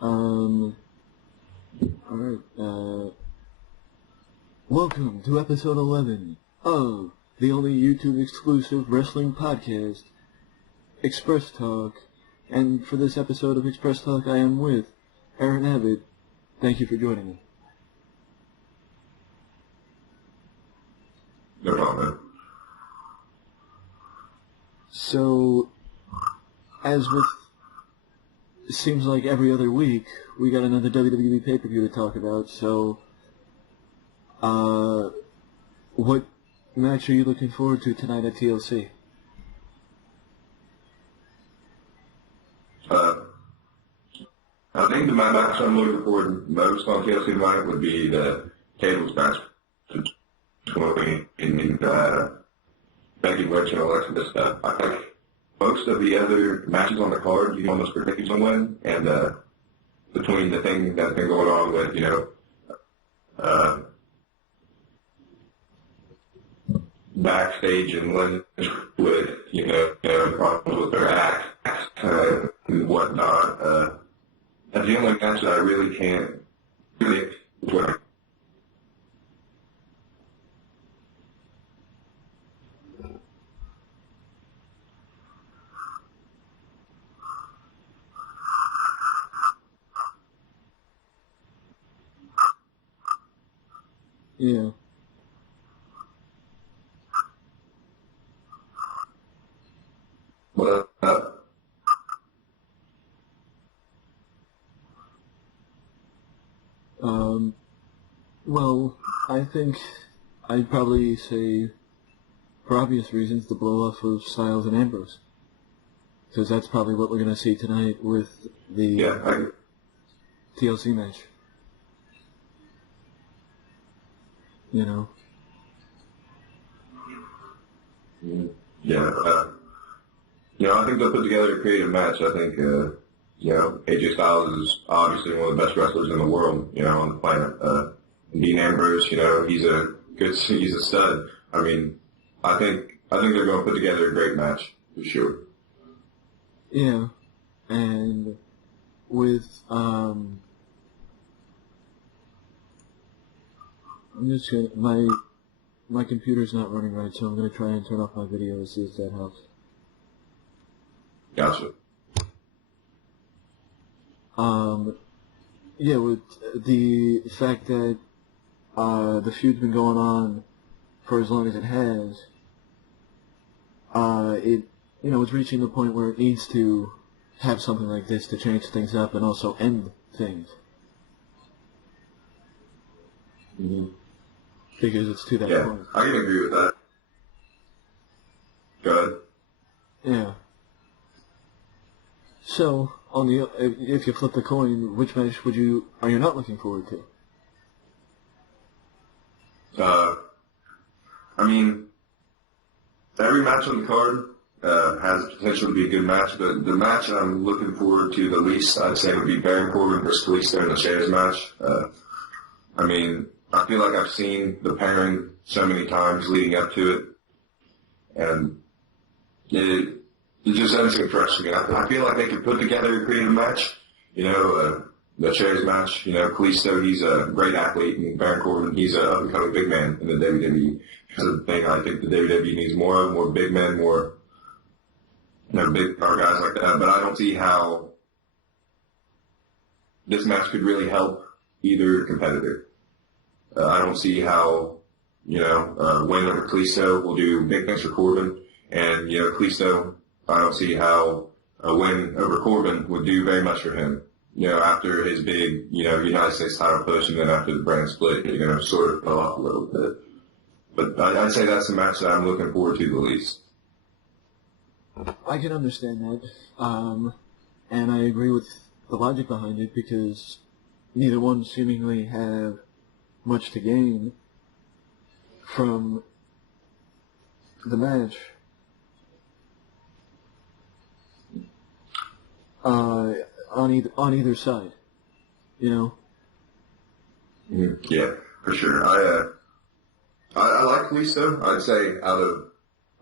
Alright, welcome to episode 11 of the only YouTube exclusive wrestling podcast, Express Talk. And for this episode of Express Talk, I am with Aaron Abbott. Thank you for joining me. No problem. So, as with, it seems like every other week, we got another WWE pay-per-view to talk about, so, what match are you looking forward to tonight at TLC? I think the match I'm looking forward to most on TLC tonight would be the tables match between Becky Lynch and Alexa Bliss. I think most of the other matches on the card, you can almost predict who's going to win, and between the thing that's been going on with, backstage and Lynch with, problems with their acts and whatnot, that's the only match that I really can't predict winning. Yeah. But, well, I think I'd probably say, for obvious reasons, the blow-off of Styles and Ambrose. Because that's probably what we're going to see tonight with the TLC match. You know? Yeah, I think they'll put together a creative match. I think, AJ Styles is obviously one of the best wrestlers in the world, on the planet. Dean Ambrose, he's a stud. I mean, I think they're going to put together a great match, for sure. Yeah, and with, I'm just gonna, my computer's not running right, so I'm gonna try and turn off my video and see if that helps. Gotcha. Yeah, with the fact that, the feud's been going on for as long as it has, it's reaching the point where it needs to have something like this to change things up and also end things. Mm-hmm. Because it's to that point. I can agree with that. Go ahead. Yeah. So, if you flip the coin, which match are you not looking forward to? I mean, every match on the card has potential to be a good match, but the match I'm looking forward to the least, I'd say, would be Baron Corbin versus Kalisto in the Shares match. I mean, I feel like I've seen the pairing so many times leading up to it, and it just doesn't impress me. I feel like they could put together a creative match, the Shares match. Kalisto, he's a great athlete, and Baron Corbin, he's an up-and-coming big man in the WWE. That's the thing I think the WWE needs more big men, more big power guys like that. But I don't see how this match could really help either competitor. I don't see how, win over Kalisto will do big things for Corbin. And, Kalisto, I don't see how a win over Corbin would do very much for him. After his big, United States title push and then after the brand split, sort of fell off a little bit. But I'd say that's the match that I'm looking forward to the least. I can understand that. And I agree with the logic behind it because neither one seemingly have much to gain from the match. On either side, Yeah, for sure. I like Kalisto. I'd say out of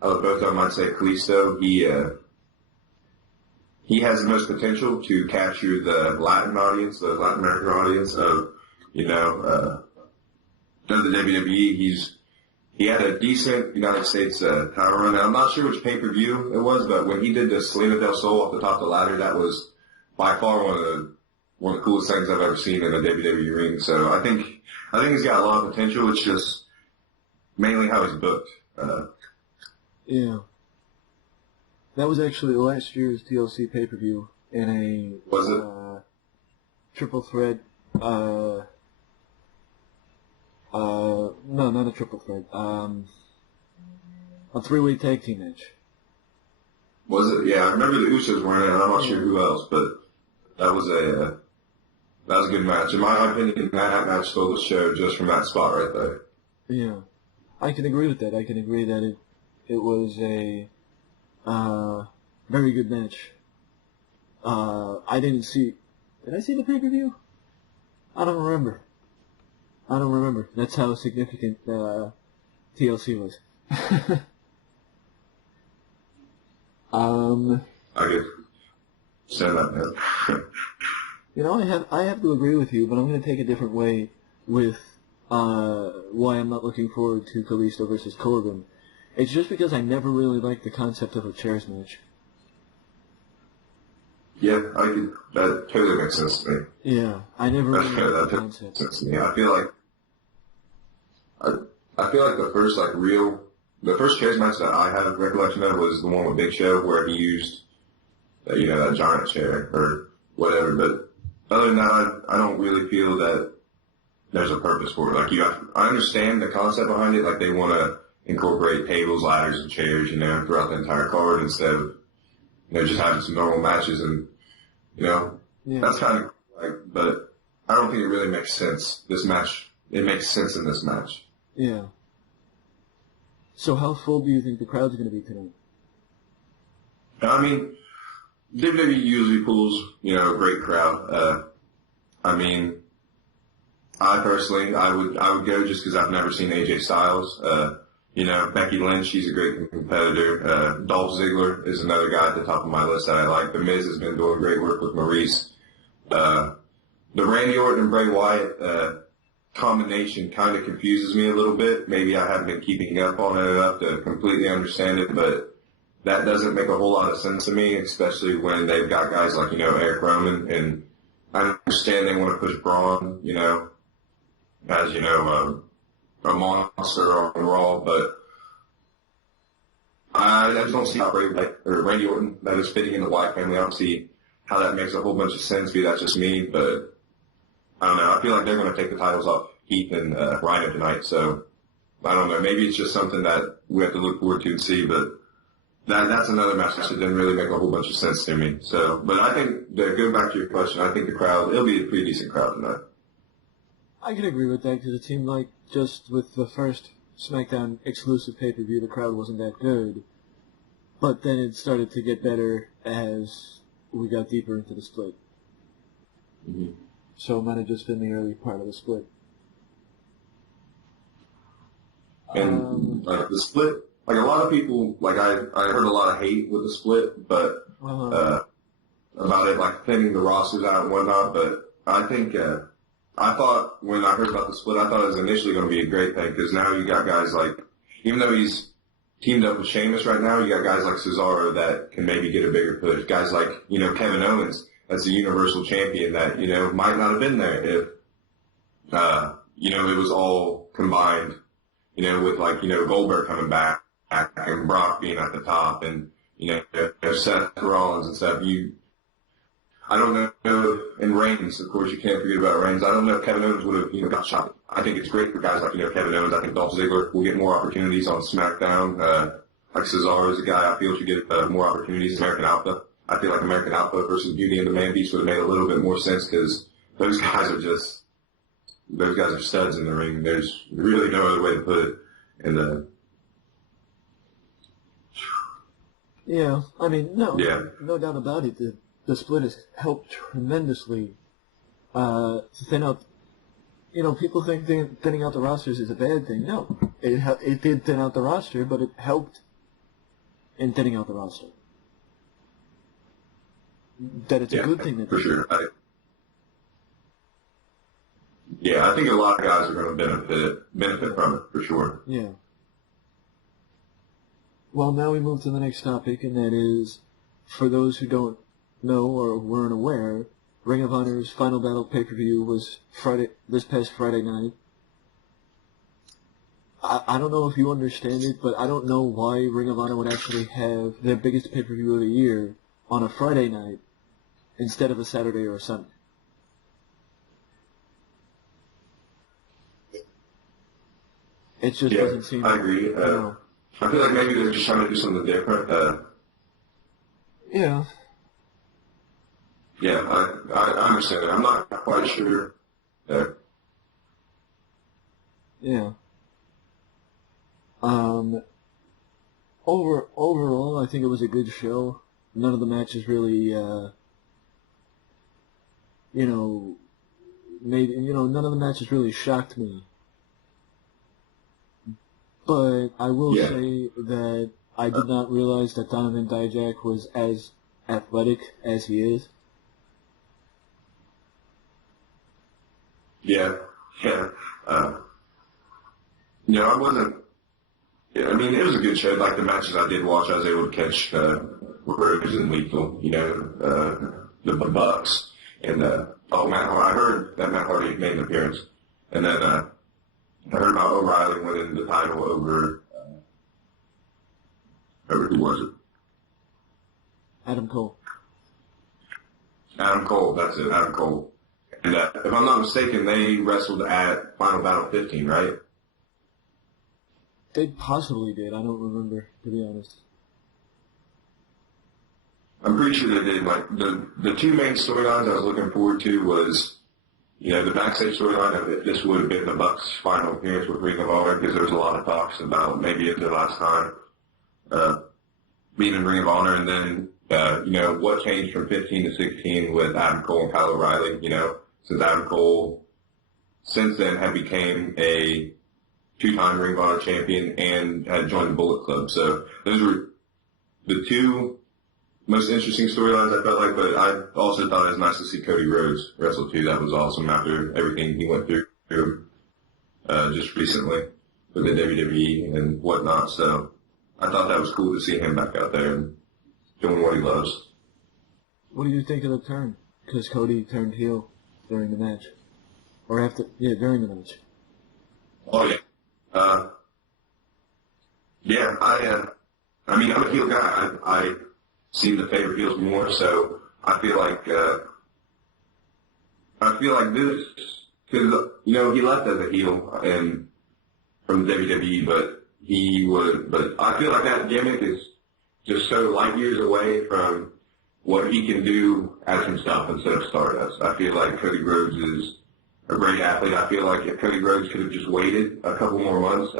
both of them, I'd say Kalisto. he has the most potential to capture the Latin audience, the Latin American audience of, of the WWE. He had a decent United States title run. And I'm not sure which pay-per-view it was, but when he did the Selena del Sol off the top of the ladder, that was by far one of the coolest things I've ever seen in a WWE ring. So I think he's got a lot of potential. It's just mainly how he's booked. Yeah. That was actually last year's TLC pay-per-view in a Was it? Triple threat. No, not a triple threat. A three-way tag team match. Was it? Yeah, I remember the Usos were in it, and I'm not sure who else, but that was a good match. In my opinion, that match stole the show just from that spot right there. Yeah, I can agree with that. I can agree that it was a very good match. I didn't see. Did I see the pay-per-view? I don't remember. That's how significant TLC was. I could stand that, man. I have to agree with you, but I'm going to take a different way with why I'm not looking forward to Kalisto versus Corbin. It's just because I never really liked the concept of a chairs match. Yeah, that totally makes sense to me. Yeah, I never really liked the concept. Sense to me. I feel like the first chairs match that I have recollection of was the one with Big Show where he used, that giant chair or whatever. But other than that, I don't really feel that there's a purpose for it. I understand the concept behind it. Like they want to incorporate tables, ladders, and chairs, throughout the entire card instead of, just having some normal matches and, that's kind of but I don't think it really makes sense. This match, it makes sense in this match. Yeah. So how full do you think the crowd's going to be tonight? I mean, WWE usually pulls, a great crowd. I personally, I would go just because I've never seen AJ Styles. Becky Lynch, she's a great competitor. Dolph Ziggler is another guy at the top of my list that I like. The Miz has been doing great work with Maurice. The Randy Orton and Bray Wyatt combination kind of confuses me a little bit. Maybe I haven't been keeping up on it enough to completely understand it, but that doesn't make a whole lot of sense to me, especially when they've got guys like, Eric Roman, and I understand they want to push Braun, as, a monster on Raw, but I just don't see how Randy Orton, that is fitting in the Wyatt family. I don't see how that makes a whole bunch of sense. Maybe that's just me, but I don't know. I feel like they're going to take the titles off Heath and Rhino tonight, so I don't know. Maybe it's just something that we have to look forward to and see, but that's another match that didn't really make a whole bunch of sense to me. So, but I think, going back to your question, I think the crowd, it'll be a pretty decent crowd tonight. I can agree with that because it seemed like just with the first SmackDown exclusive pay-per-view, the crowd wasn't that good. But then it started to get better as we got deeper into the split. Mm-hmm. So it might have just been the early part of the split. And the split, a lot of people, I heard a lot of hate with the split, but about it, thinning the rosters out and whatnot. But I think I thought when I heard about the split, I thought it was initially going to be a great thing because now you got guys even though he's teamed up with Sheamus right now, you got guys like Cesaro that can maybe get a bigger push. Guys like, Kevin Owens, that's a Universal Champion that, might not have been there if, it was all combined, with Goldberg coming back and Brock being at the top and, Seth Rollins and stuff. I don't know, and Reigns, of course, you can't forget about Reigns. I don't know if Kevin Owens would have, got shot. I think it's great for guys like, Kevin Owens. I think Dolph Ziggler will get more opportunities on SmackDown. Like Cesaro is a guy I feel should get more opportunities. American Alpha. I feel like American Alpha versus Beauty and the Man Beast would have made a little bit more sense because those guys are studs in the ring. There's really no other way to put it. And yeah, no doubt about it. The split has helped tremendously to thin out. People think thinning out the rosters is a bad thing. No, it did thin out the roster, but it helped in thinning out the roster. that it's a Yeah, good thing that for they did. sure. I think a lot of guys are going to benefit from it for sure. Yeah. Well, now we move to the next topic, and that is, for those who don't know or weren't aware, Ring of Honor's Final Battle pay-per-view was this past Friday night. I don't know if you understand it, but I don't know why Ring of Honor would actually have their biggest pay-per-view of the year on a Friday night instead of a Saturday or a Sunday. It just doesn't seem. I agree. I feel like maybe they're just trying to do something different. Yeah. Yeah, I understand it. I'm not quite sure. Yeah. Overall, I think it was a good show. None of the matches really, none of the matches really shocked me. But I will say that I did not realize that Donovan Dijak was as athletic as he is. Yeah. I wasn't. Yeah, I mean, it was a good show. Like the matches I did watch, I was able to catch Rose and Lethal. The Bucks and Matt Hardy. I heard that Matt Hardy made an appearance, and then I heard about O'Reilly winning the title over who was it? Adam Cole. Adam Cole. That's it. Adam Cole. And if I'm not mistaken, they wrestled at Final Battle 15, right? They possibly did. I don't remember, to be honest. I'm pretty sure they did. Like the two main storylines I was looking forward to was, the backstage storyline of if this would have been the Bucks' final appearance with Ring of Honor, because there was a lot of talks about maybe it's their last time being in Ring of Honor, and then what changed from 15 to 16 with Adam Cole and Kyle O'Reilly. Since Adam Cole since then had became a two-time Ring of Honor champion and had joined the Bullet Club. So those were the two most interesting storylines I felt like, but I also thought it was nice to see Cody Rhodes wrestle too. That was awesome after everything he went through just recently with the WWE and whatnot. So I thought that was cool to see him back out there and doing what he loves. What do you think of the turn? Because Cody turned heel during the match. Or during the match. Oh, yeah. I mean, I'm a heel guy. I seem to favor heels more, so I feel like this, because, he left as a heel from the WWE, but I feel like that gimmick is just so light years away from what he can do as himself instead of Stardust. I feel like Cody Rhodes is a great athlete. I feel like if Cody Rhodes could have just waited a couple more months,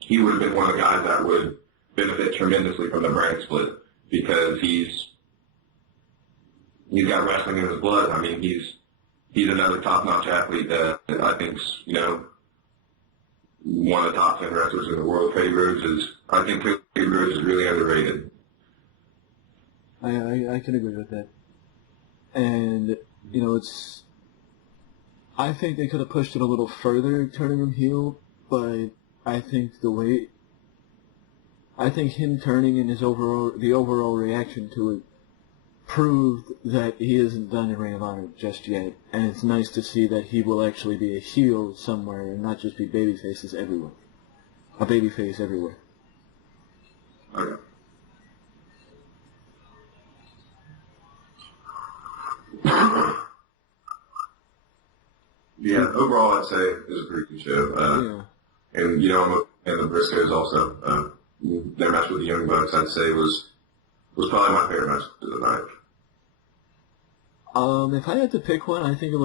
he would have been one of the guys that would benefit tremendously from the brand split, because he's got wrestling in his blood. I mean, he's another top-notch athlete that I think's, one of the top 10 wrestlers in the world. I think Cody Rhodes is really underrated. I can agree with that. And, I think they could have pushed it a little further, turning him heel, but I think him turning and the overall reaction to it proved that he isn't done in Ring of Honor just yet, and it's nice to see that he will actually be a heel somewhere and not just be babyfaces everywhere. A babyface everywhere. Okay. Yeah, overall I'd say it was a pretty good show. And, I'm a fan of the Briscoes also. Their match with the Young Bucks, I'd say, was probably my favorite match of the night. If I had to pick one, I think I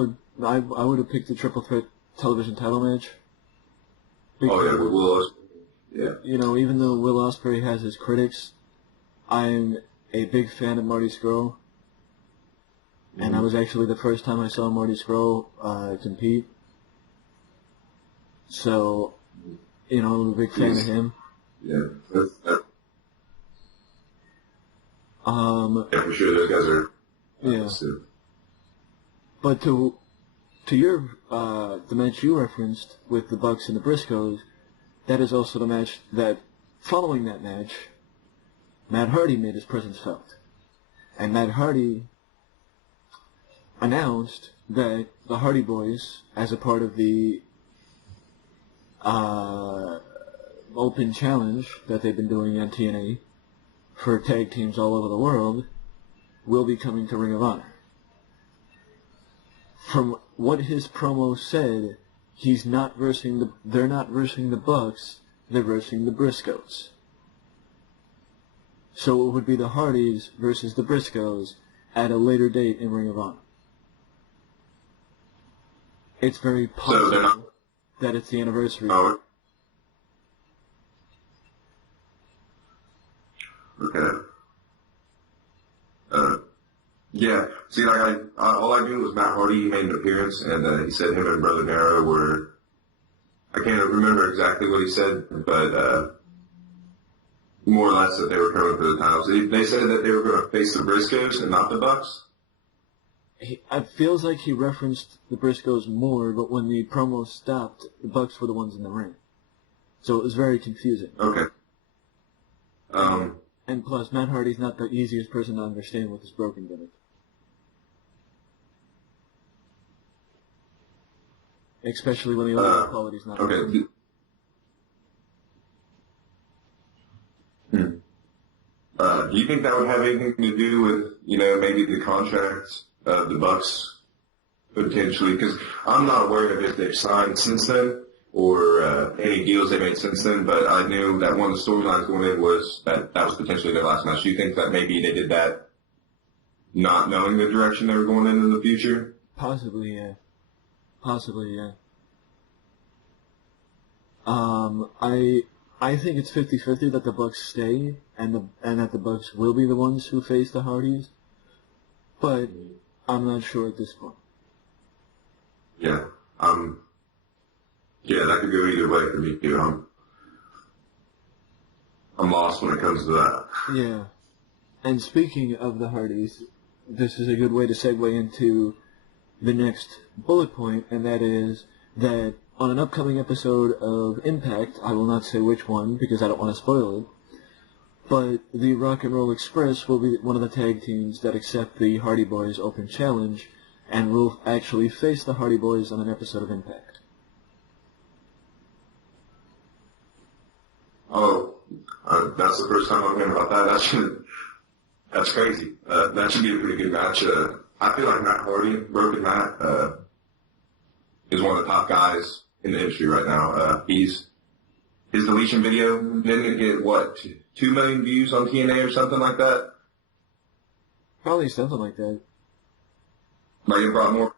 would have picked the Triple Threat television title match. Because, with Will Ospreay. Yeah. Even though Will Ospreay has his critics, I'm a big fan of Marty Scurll. And that was actually the first time I saw Marty Scurll compete. So, I'm a big fan of him. Yeah. Yeah, for sure. Those guys are Yeah. So, But to your the match you referenced with the Bucks and the Briscoes, that is also the match that, following that match, Matt Hardy made his presence felt. And Matt Hardy announced that the Hardy Boys, as a part of the open challenge that they've been doing on TNA for tag teams all over the world, will be coming to Ring of Honor. From what his promo said, they're not versing the Bucks, they're versing the Briscoes. So it would be the Hardys versus the Briscoes at a later date in Ring of Honor. It's very possible that it's the anniversary. oh, okay. Yeah. See, like all I knew was Matt Hardy made an appearance, and he said him and Brother Nero were. I can't remember exactly what he said, but more or less that they were coming for the titles. They said that they were going to face the Briscoes and not the Bucks. It feels like he referenced the Briscoes more, but when the promo stopped, the Bucks were the ones in the ring. So it was very confusing. Okay. And plus, Matt Hardy's not the easiest person to understand with his broken gimmick. Especially when the audio quality's not okay. Do you think that would have anything to do with, maybe the contracts of the Bucks potentially? Because I'm not aware of if they've signed since then or any deals they made since then, but I knew that one of the storylines going in was that was potentially their last match. Do you think that maybe they did that not knowing the direction they were going in the future? Possibly, yeah. Possibly, yeah. I think it's 50-50 that the Bucks stay and that the Bucks will be the ones who face the Hardys, but I'm not sure at this point. Yeah. Yeah, that could go either way for me too. I'm lost when it comes to that. Yeah. And speaking of the Hardys, this is a good way to segue into the next bullet point, and that is that on an upcoming episode of Impact, I will not say which one because I don't want to spoil it, but the Rock and Roll Express will be one of the tag teams that accept the Hardy Boys Open Challenge and will actually face the Hardy Boys on an episode of Impact. Oh, that's the first time I'm hearing about that. That's crazy. That should be a pretty good match. I feel like Matt Hardy, Broken Matt, is one of the top guys in the industry right now. His deletion video didn't get, 2 million views on TNA or something like that? Probably something like that. Like it brought more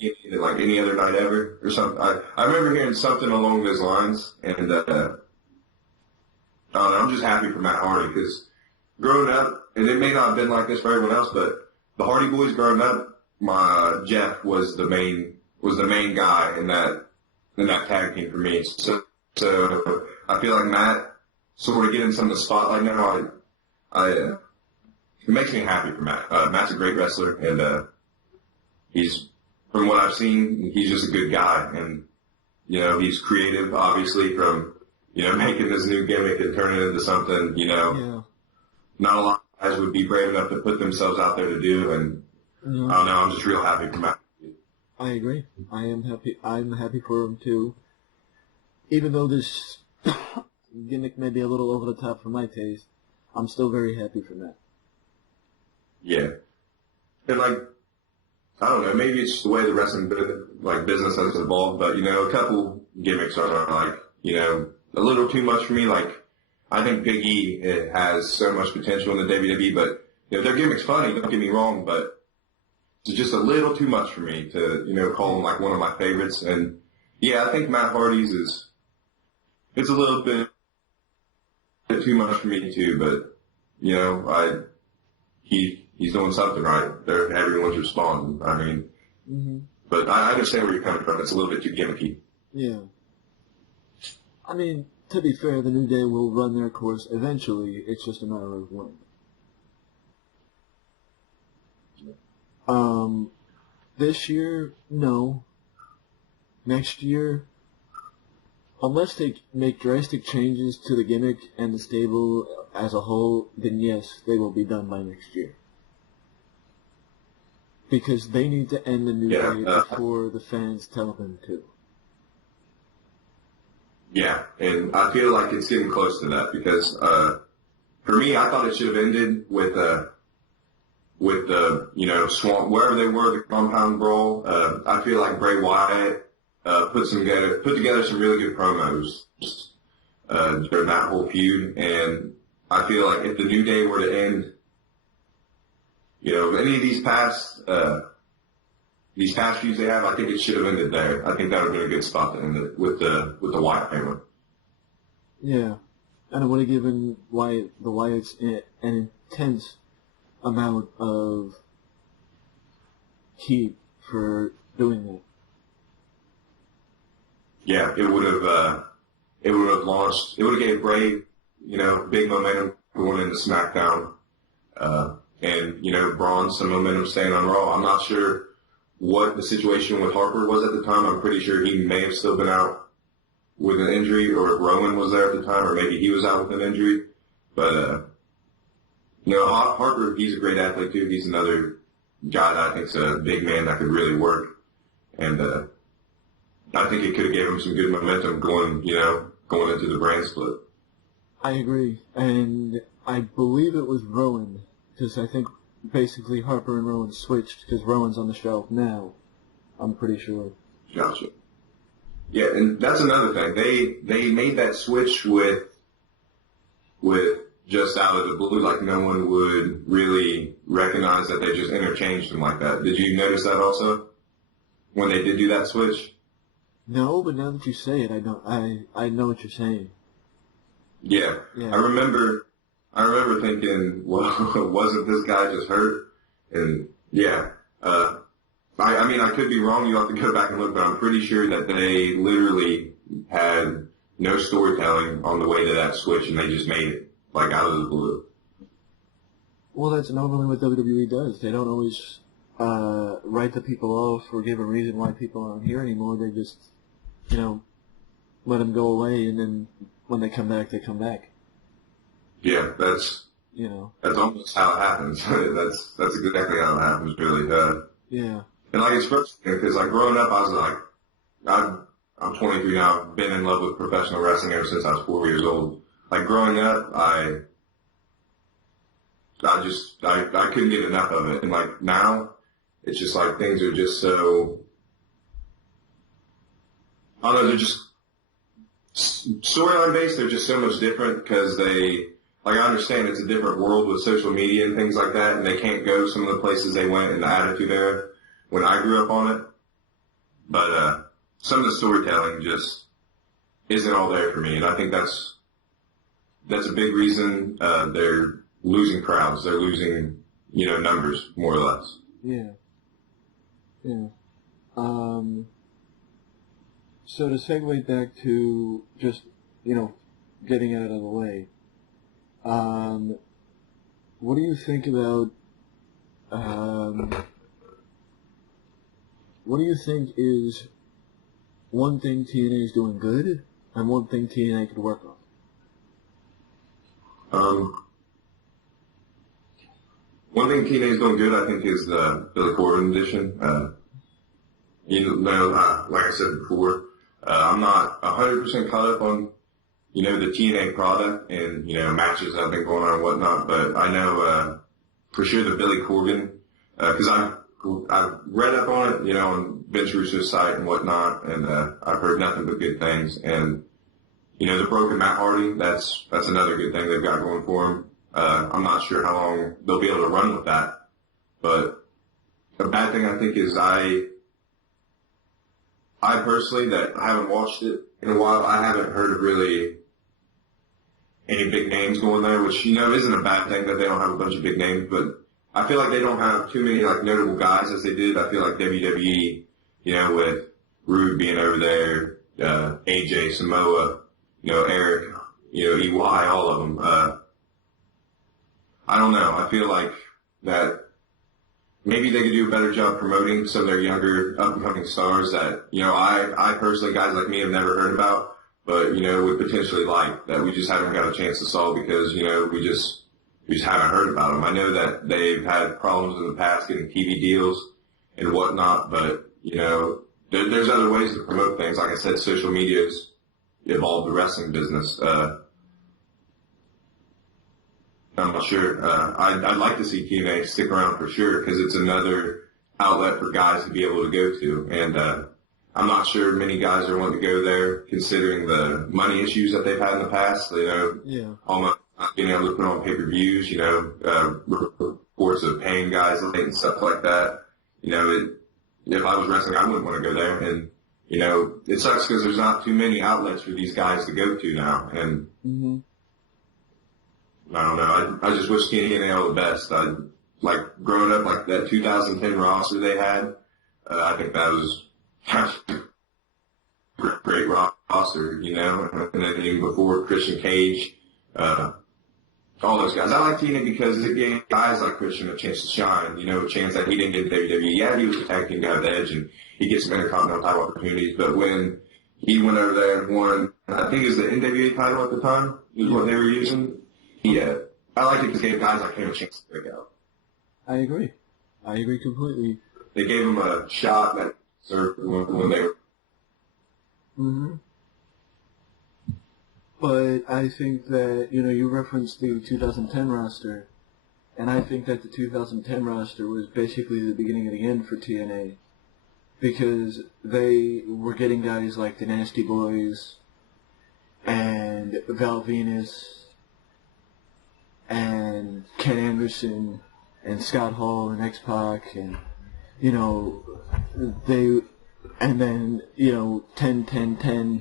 than like any other night ever or something. I remember hearing something along those lines, and I don't know, I'm just happy for Matt Hardy because growing up, and it may not have been like this for everyone else, but the Hardy Boys growing up, Jeff was the main guy in that tag team for me. So I feel like Matt sort of getting some of the spotlight now. It makes me happy for Matt. Matt's a great wrestler, and he's, from what I've seen, he's just a good guy, and he's creative, obviously, from making this new gimmick and turning it into something not a lot of guys would be brave enough to put themselves out there to do, and I don't know, I'm just real happy for Matt. I agree. I am happy. I'm happy for him too. Even though this gimmick may be a little over the top for my taste, I'm still very happy for that. Yeah. And I don't know, maybe it's the way the wrestling business has evolved, but a couple gimmicks are a little too much for me. Like, I think Big E has so much potential in the WWE, but their gimmick's funny, don't get me wrong, but it's just a little too much for me to, call him like one of my favorites. And yeah, I think Matt Hardy's it's a little bit too much for me too, but he's doing something right. Everyone's responding. I mean, but I understand where you're coming from. It's a little bit too gimmicky. Yeah. I mean, to be fair, the New Day will run their course eventually. It's just a matter of when. This year, no. Next year, unless they make drastic changes to the gimmick and the stable as a whole, then yes, they will be done by next year. Because they need to end the New Day before the fans tell them to. Yeah, and I feel like it's getting close to that because for me, I thought it should have ended with the swamp wherever they were, the compound brawl. I feel like Bray Wyatt put together some really good promos during that whole feud, and I feel like if the New Day were to end, any of these past feuds they have, I think it should have ended there. I think that would have been a good spot to end it with the Wyatt family. Yeah, and it would have given the Wyatts an intense amount of heat for doing that. Yeah, it would have launched. It would have gave Bray, big momentum going into SmackDown, and Braun some momentum staying on Raw. I'm not sure what the situation with Harper was at the time. I'm pretty sure he may have still been out with an injury, or Rowan was there at the time, or maybe he was out with an injury. But Harper, he's a great athlete too. He's another guy that I think's a big man that could really work, and I think it could have gave him some good momentum going into the brand split. I agree, and I believe it was Rowan, because I think basically Harper and Rowan switched because Rowan's on the shelf now. I'm pretty sure. Gotcha. Yeah, and that's another thing. They made that switch with just out of the blue, like no one would really recognize that they just interchanged them like that. Did you notice that also when they did do that switch? No, but now that you say it, I know what you're saying. Yeah. I remember thinking, well, wasn't this guy just hurt? And yeah, I could be wrong. You have to go back and look, but I'm pretty sure that they literally had no storytelling on the way to that switch, and they just made it like out of the blue. Well, that's normally what WWE does. They don't always write the people off or give a reason why people aren't here anymore. They just, let them go away, and then when they come back, they come back. Yeah, that's almost how it happens. that's exactly how it happens, really. Yeah. And it's frustrating because growing up, I was like, I'm 23 now. I've been in love with professional wrestling ever since I was 4 years old. Growing up, I couldn't get enough of it. And now, it's just things are just so, I don't know, they're just storyline based. They're just so much different because I understand it's a different world with social media and things like that, and they can't go some of the places they went in the Attitude Era when I grew up on it. But some of the storytelling just isn't all there for me, and I think that's a big reason they're losing crowds. They're losing, numbers, more or less. Yeah. Yeah. So to segue back to just, getting out of the way, what do you think about, what do you think is one thing TNA is doing good and one thing TNA could work on? One thing TNA is doing good, I think, is the Billy Corgan edition. Like I said before, I'm not 100% caught up on, the TNA product and, matches that have been going on and whatnot, but I know, for sure the Billy Corgan, cause I've read up on it, on Vince Russo's site and whatnot, and, I've heard nothing but good things. And, the broken Matt Hardy, that's another good thing they've got going for him. I'm not sure how long they'll be able to run with that, but a bad thing I think is I personally, that I haven't watched it in a while, I haven't heard of really any big names going there, which, isn't a bad thing that they don't have a bunch of big names, but I feel like they don't have too many, notable guys as they did. I feel like WWE, with Rude being over there, AJ, Samoa, Eric, EY, all of them, I don't know. I feel like that maybe they could do a better job promoting some of their younger up-and-coming stars that, I personally, guys like me, have never heard about, but, would potentially like that we just haven't got a chance to solve because, we just haven't heard about them. I know that they've had problems in the past getting TV deals and whatnot, but, there's other ways to promote things. Like I said, social media's evolved the wrestling business. I'm not sure. I'd like to see TNA stick around for sure because it's another outlet for guys to be able to go to. And I'm not sure many guys are wanting to go there considering the money issues that they've had in the past. Almost not being able to put on pay-per-views, reports of paying guys late and stuff like that. If I was wrestling, I wouldn't want to go there. And, it sucks because there's not too many outlets for these guys to go to now. And I don't know. I just wish TNA all the best. Growing up, like that 2010 roster they had, I think that was a great roster, and then even before Christian Cage, all those guys. I like TNA because it gave guys like Christian a chance to shine, a chance that he didn't get in WWE. Yeah, he was a tag team guy with Edge, and he gets some Intercontinental title opportunities, but when he went over there and won, I think it was the NWA title at the time, is what they were using. Yeah, I like it because it gave guys like him a chance to break out. I agree completely. They gave him a shot that served when they were. But I think that, you referenced the 2010 roster, and I think that the 2010 roster was basically the beginning of the end for TNA, because they were getting guys like the Nasty Boys, and Val Venus, and Ken Anderson, and Scott Hall, and X-Pac, and, and then, 10-10-10,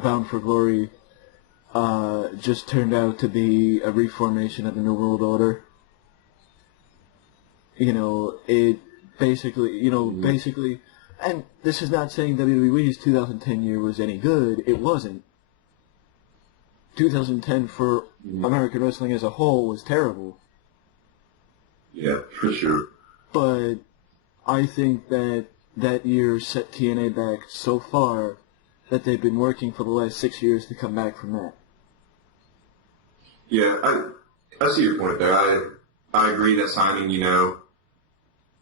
Bound for Glory, just turned out to be a reformation of the New World Order. It basically, and this is not saying WWE's 2010 year was any good. It wasn't. 2010 for American wrestling as a whole was terrible. Yeah, for sure. But I think that year set TNA back so far that they've been working for the last 6 years to come back from that. Yeah, I see your point there. I agree that signing,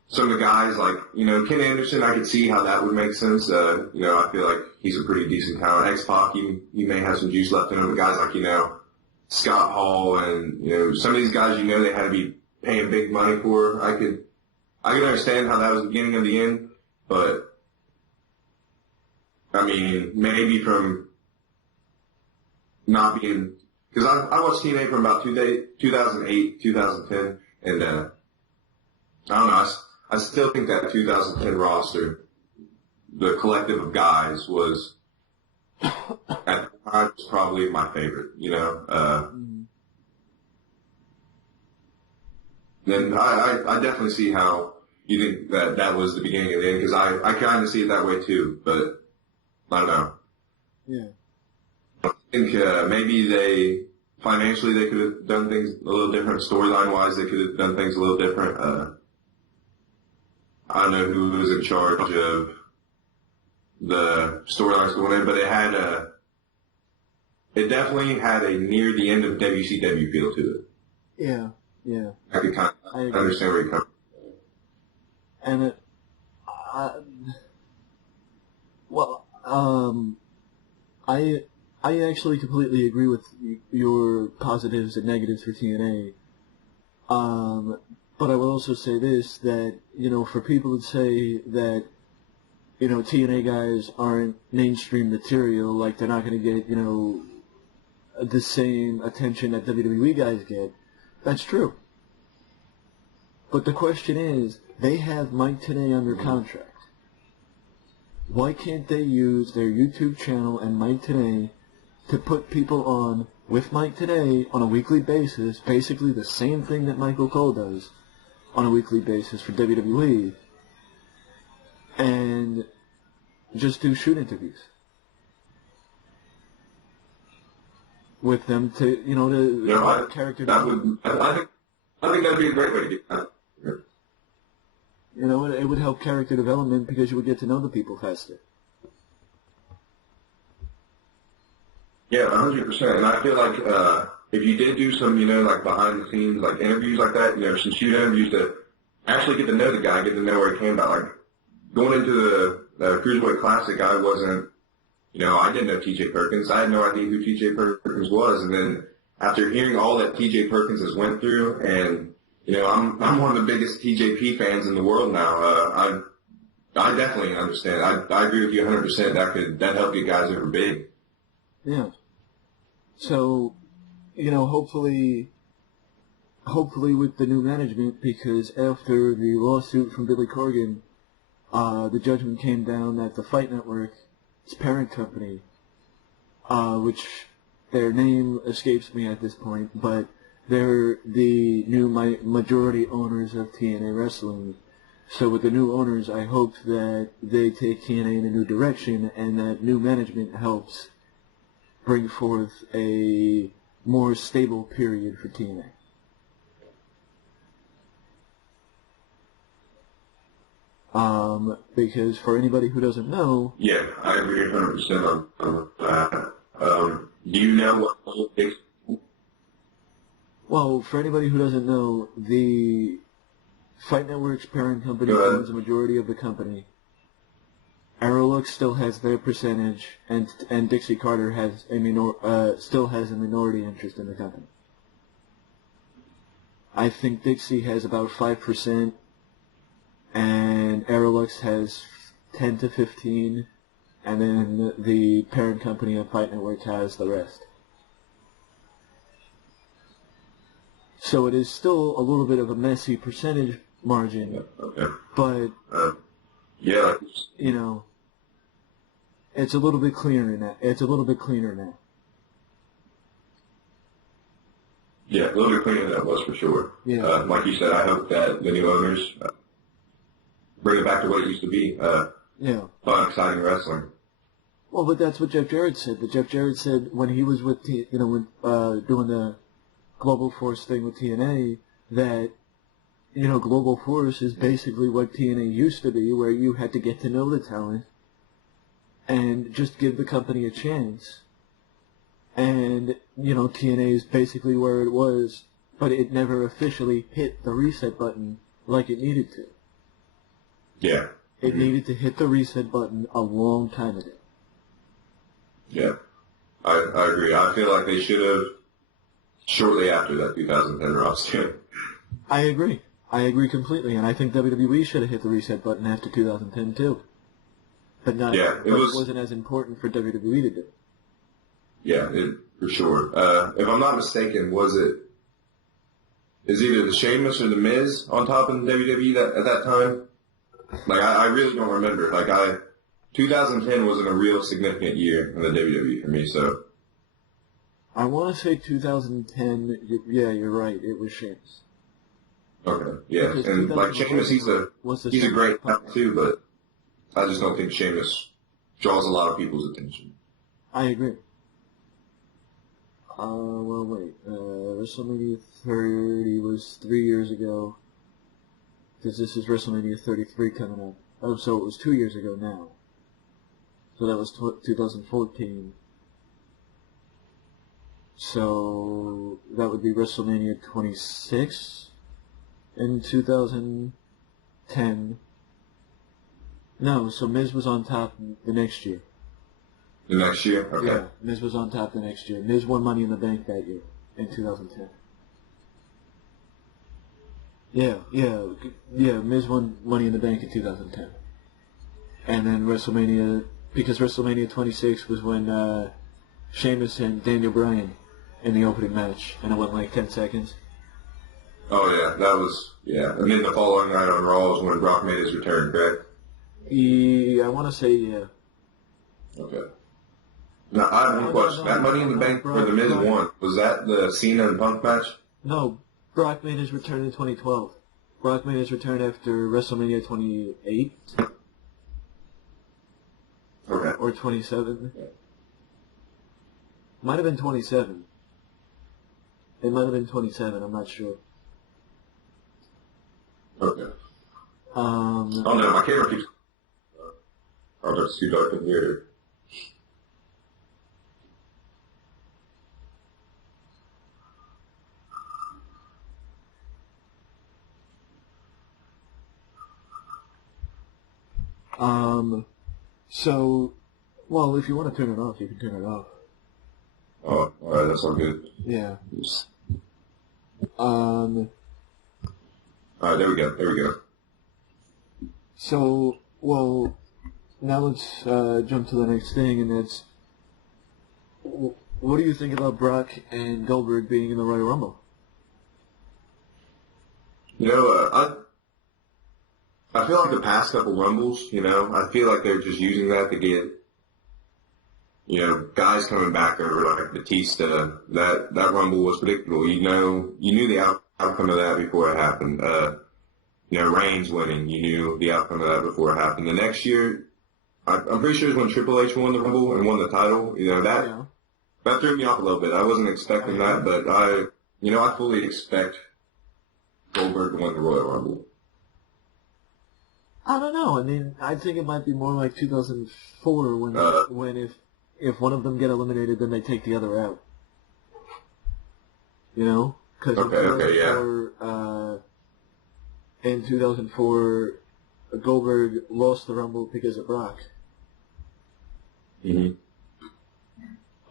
some of the guys like, Ken Anderson, I could see how that would make sense. I feel like he's a pretty decent talent. X-Pac, he may have some juice left in him, but guys like, Scott Hall and, some of these guys, they had to be paying big money for. I could understand how that was the beginning of the end, but I mean, maybe from not being, because I watched TNA from about 2008, 2010, and I don't know, I still think that 2010 roster, the collective of guys, was at the time was probably my favorite, And I definitely see how you think that was the beginning of the end, because I kind of see it that way too, but I don't know. Yeah. I think maybe financially they could have done things a little different. Storyline-wise, they could have done things a little different. I don't know who was in charge of the storylines going in, but it definitely had a near the end of WCW feel to it. Yeah. I could kind of understand where you're coming from. And I actually completely agree with your positives and negatives for TNA. But I will also say this, that, for people to say that, TNA guys aren't mainstream material, like they're not going to get, the same attention that WWE guys get, that's true. But the question is, they have Mike Tenay under contract. Why can't they use their YouTube channel and Mike Tenay to put people on with Mike Tenay on a weekly basis, basically the same thing that Michael Cole does on a weekly basis for WWE, and just do shoot interviews with them to, I think that'd be a great way to get that. You know, it would help character development because you would get to know the people faster. Yeah, 100%. And I feel like if you did do some, like behind the scenes, like interviews like that, some shoot interviews to actually get to know the guy, get to know where he came about. Like going into the Cruiserweight Classic, I wasn't, I didn't know T.J. Perkins. I had no idea who T.J. Perkins was. And then after hearing all that T.J. Perkins has went through, and I'm one of the biggest TJP fans in the world now. I definitely understand. I agree with you 100%. That help you guys over big. Yeah. So, hopefully with the new management, because after the lawsuit from Billy Corgan, the judgment came down that the Fight Network, its parent company, which their name escapes me at this point, but they're the new majority owners of TNA Wrestling. So with the new owners, I hope that they take TNA in a new direction and that new management helps bring forth a more stable period for TNA. Because for anybody who doesn't know... Yeah, I agree 100% on that. Do you know what Cole thinks? Well, for anybody who doesn't know, the Fight Network's parent company owns a majority of the company. Aerolux still has their percentage, and Dixie Carter has still has a minority interest in the company. I think Dixie has about 5%, and Aerolux has 10 to 15, and then the parent company of Fight Network has the rest. So it is still a little bit of a messy percentage margin, but it's a little bit clearer now. It's a little bit cleaner now. Yeah, a little bit cleaner than it was for sure. Yeah. Like you said, I hope that the new owners bring it back to what it used to be. Fun, exciting wrestling. Well, but that's what Jeff Jarrett said. But Jeff Jarrett said when he was with doing the Global Force thing with TNA, that Global Force is basically what TNA used to be, where you had to get to know the talent and just give the company a chance. And TNA is basically where it was, but it never officially hit the reset button like it needed to. Yeah. It needed to hit the reset button a long time ago. Yeah, I agree. I feel like they should have shortly after that 2010 roster. I agree. I agree completely, and I think WWE should have hit the reset button after 2010 too. But it wasn't as important for WWE to do. Yeah, for sure. If I'm not mistaken, is either the Sheamus or the Miz on top of the WWE at that time? Like, I really don't remember. 2010 wasn't a real significant year in the WWE for me, so. I want to say 2010, yeah, you're right, it was Sheamus. Okay, yeah, and Sheamus, he's a great talent too, but I just don't think Sheamus draws a lot of people's attention. I agree. Well, wait, WrestleMania 30 was 3 years ago, because this is WrestleMania 33 coming up. Oh, so it was 2 years ago now. So that was 2014. So that would be WrestleMania 26 in 2010. No, so Miz was on top the next year. The next year? Okay. Yeah, Miz was on top the next year. Miz won Money in the Bank that year, in 2010. Yeah, Miz won Money in the Bank in 2010. And then because WrestleMania 26 was when Sheamus and Daniel Bryan in the opening match, and it went like 10 seconds. Oh, yeah, And then the following night on Raw was when Brock made his return, correct? I want to say, yeah. Okay. Now, I have one question. That Money in the Bank where The Miz won, was that the Cena and Punk match? No, Brock made his return in 2012. Brock made his return after WrestleMania 28. Okay. Or 27. Might have been 27. It might have been 27, I'm not sure. Okay. Oh no, my camera keeps. Oh, it's too dark in here. So, well, if you want to turn it off, you can turn it off. Oh, alright, that's all good. Yeah. Alright, there we go. So, well, now let's jump to the next thing, and that's, what do you think about Brock and Goldberg being in the Royal Rumble? You know, I feel like the past couple Rumbles, I feel like they're just using that to get, guys coming back over like Batista. That Rumble was predictable. You knew the outcome of that before it happened. Reigns winning, you knew the outcome of that before it happened. The next year, I'm pretty sure it's when Triple H won the Rumble and won the title. That threw me off a little bit. I wasn't expecting that, but I fully expect Goldberg to win the Royal Rumble. I don't know. I mean, I think it might be more like 2004 when if one of them get eliminated, then they take the other out. Because in 2004, Goldberg lost the Rumble because of Brock. Mm-hmm.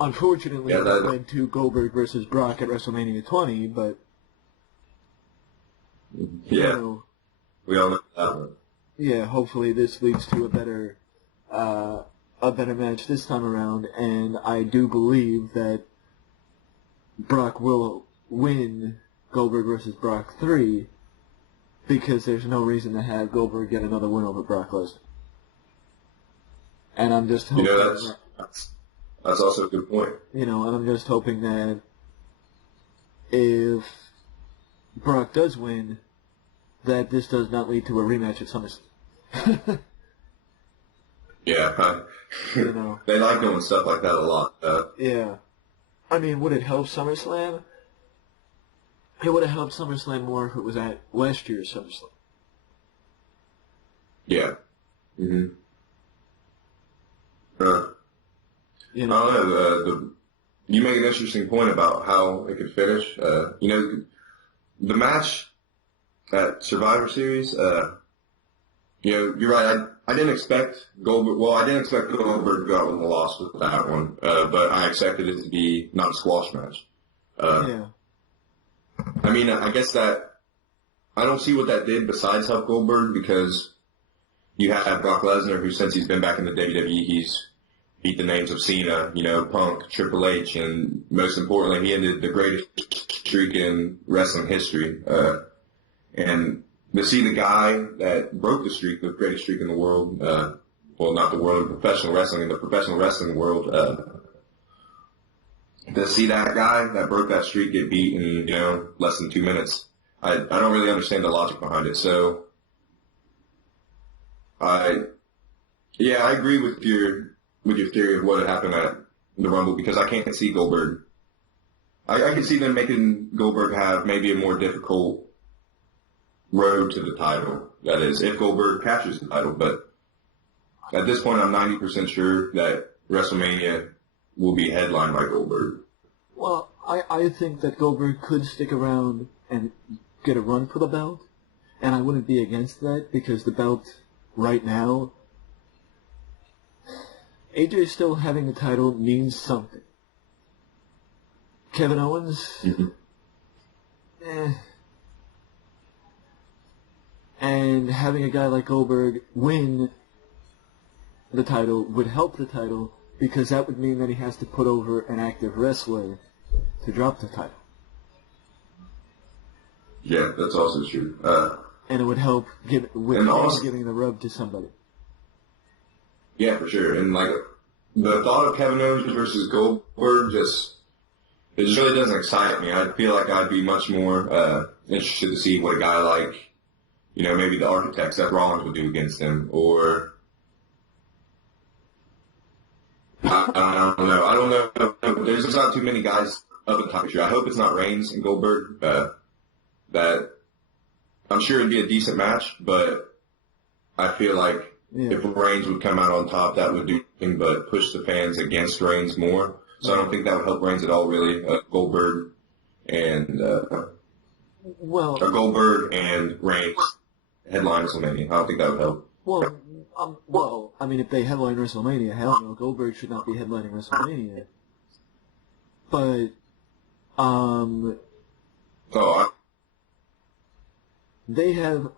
Unfortunately, that led to Goldberg versus Brock at WrestleMania 20, but we all know that one. Yeah, hopefully this leads to a better match this time around, and I do believe that Brock will win Goldberg versus Brock 3, because there's no reason to have Goldberg get another win over Brock Lesnar. And I'm just hoping that's also a good point. And I'm just hoping that if Brock does win, that this does not lead to a rematch at SummerSlam. Yeah, they like doing stuff like that a lot. Yeah. I mean, would it help SummerSlam? It would have helped SummerSlam more if it was at last year's SummerSlam. Yeah. Mm-hmm. I don't know. You make an interesting point about how it could finish. The match at Survivor Series, you're right. I didn't expect Goldberg. Well, I didn't expect Goldberg to go out with a loss with that one, but I expected it to be not a squash match. I mean, I guess that I don't see what that did besides help Goldberg, because you have Brock Lesnar, who since he's been back in the WWE, he's beat the names of Cena, Punk, Triple H, and most importantly, he ended the greatest streak in wrestling history. And to see the guy that broke the streak, the greatest streak in the world, well, not the world, in professional wrestling, in the professional wrestling world, to see that guy that broke that streak get beat in, less than 2 minutes, I don't really understand the logic behind it. So, I agree with your theory of what had happened at the Rumble, because I can't see Goldberg. I can see them making Goldberg have maybe a more difficult road to the title. That is, if Goldberg captures the title. But at this point, I'm 90% sure that WrestleMania will be headlined by Goldberg. Well, I think that Goldberg could stick around and get a run for the belt, and I wouldn't be against that, because the belt right now, AJ still having the title means something. Kevin Owens, and having a guy like Goldberg win the title would help the title, because that would mean that he has to put over an active wrestler to drop the title. Yeah, that's also true. And it would help giving the rub to somebody. Yeah, for sure. And the thought of Kevin Owens versus Goldberg it just really doesn't excite me. I feel like I'd be much more interested to see what a guy like, maybe the Architect, Seth Rollins, would do against him, or I don't know. There's just not too many guys up in the top picture. I hope it's not Reigns and Goldberg. That I'm sure it'd be a decent match, but I feel like if Reigns would come out on top, that would do nothing but push the fans against Reigns more. So I don't think that would help Reigns at all, really. Goldberg and Goldberg and Reigns headline WrestleMania. I don't think that would help. Well, I mean, if they headline WrestleMania, hell no, Goldberg should not be headlining WrestleMania. But,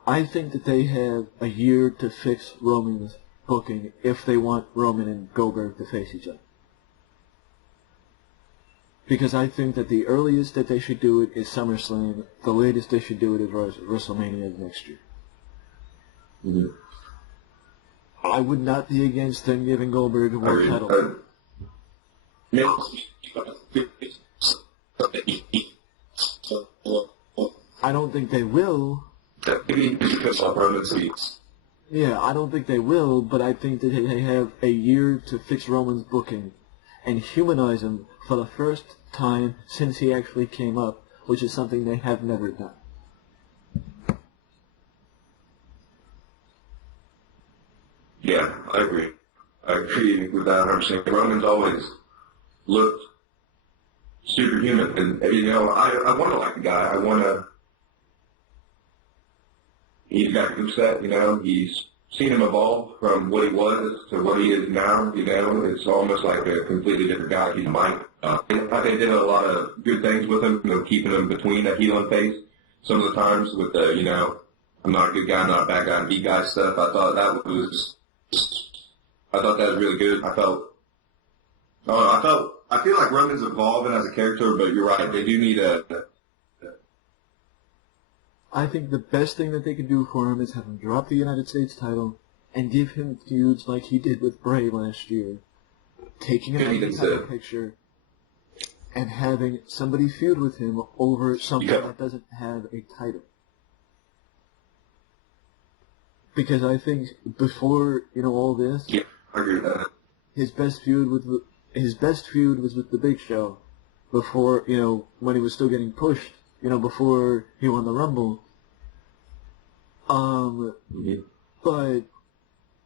I think that they have a year to fix Roman's booking if they want Roman and Goldberg to face each other. Because I think that the earliest that they should do it is SummerSlam, the latest they should do it is WrestleMania next year. Mm-hmm. I would not be against them giving Goldberg a world title. I don't think they will. Yeah, I don't think they will, but I think that they have a year to fix Roman's booking and humanize him for the first time since he actually came up, which is something they have never done. Yeah, I agree. I agree with that 100%. Roman's always looked superhuman, and I want to like the guy. I want to. He's got good set, He's seen him evolve from what he was to what he is now. It's almost like a completely different guy. He's Mike. I think they did a lot of good things with him, keeping him between a heel and face. Some of the times with the, I'm not a good guy, I'm not a bad guy, beat guy stuff. I thought that was really good. I feel like Roman's evolving as a character, but you're right. They do need I think the best thing that they can do for him is have him drop the United States title and give him feuds like he did with Bray last year, taking him out of the title picture and having somebody feud with him over something that doesn't have a title. Because I think before all this, I agree with that. His best feud was with the Big Show. Before when he was still getting pushed, before he won the Rumble. But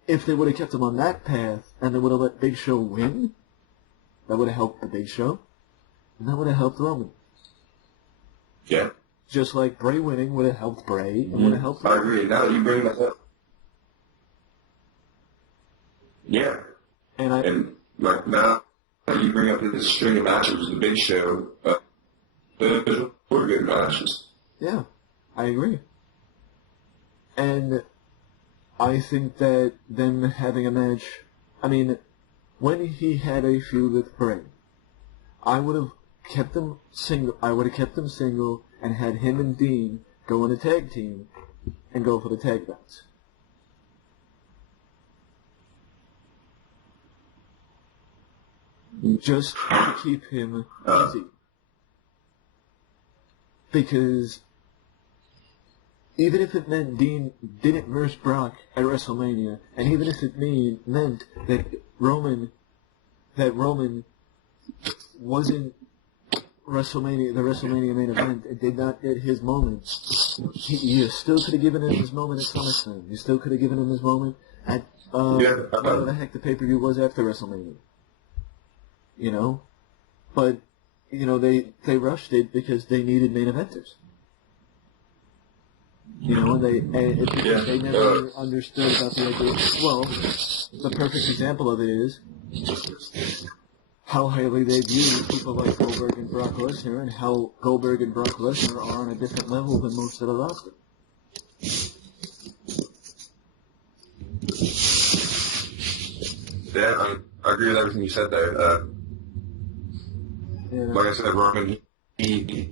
if they would have kept him on that path and they would have let Big Show win, that would have helped the Big Show, and that would have helped Roman. Yeah. Just like Bray winning would have helped Bray and would have helped Roman. I agree. Now that you bring that up. Yeah. And like now that you bring up this string of matches with the Big Show, those were good matches. Yeah, I agree. And I think that them having a match, when he had a feud with Bray, I would have kept them single. I would have kept them single and had him and Dean go in a tag team and go for the tag belts. Just to keep him busy. Because even if it meant Dean didn't verse Brock at WrestleMania, and even if it meant that Roman wasn't the WrestleMania main event and did not get his moment, you still could have given him his moment at SummerSlam. You still could have given him his moment at whatever the heck the pay-per-view was after WrestleMania. But they rushed it because they needed main eventers. They never understood about the idea. Well, the perfect example of it is how highly they view people like Goldberg and Brock Lesnar, and how Goldberg and Brock Lesnar are on a different level than most of the roster. Yeah, I agree with everything you said there. Like I said, Roman, he's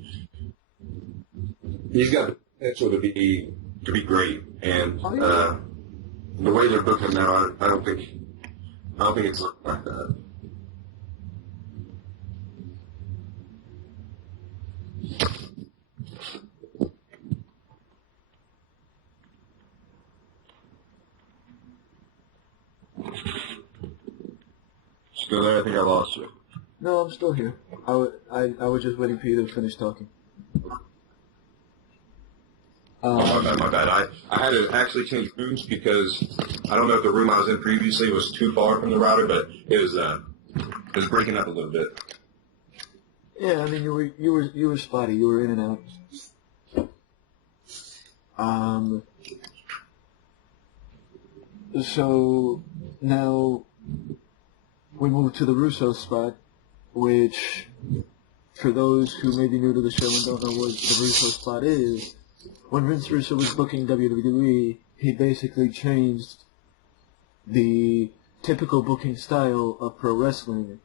got the potential to be great, and the way they're booking now, I don't think it's like that. Still there? I think I lost you. No, I'm still here. I was just waiting for you to finish talking. Oh, my bad. I had to actually change rooms because I don't know if the room I was in previously was too far from the router, but it was breaking up a little bit. Yeah, I mean, you were spotty. You were in and out. So now we move to the Russo spot, which, for those who may be new to the show and don't know what the Russo spot is, when Vince Russo was booking WWE, he basically changed the typical booking style of pro wrestling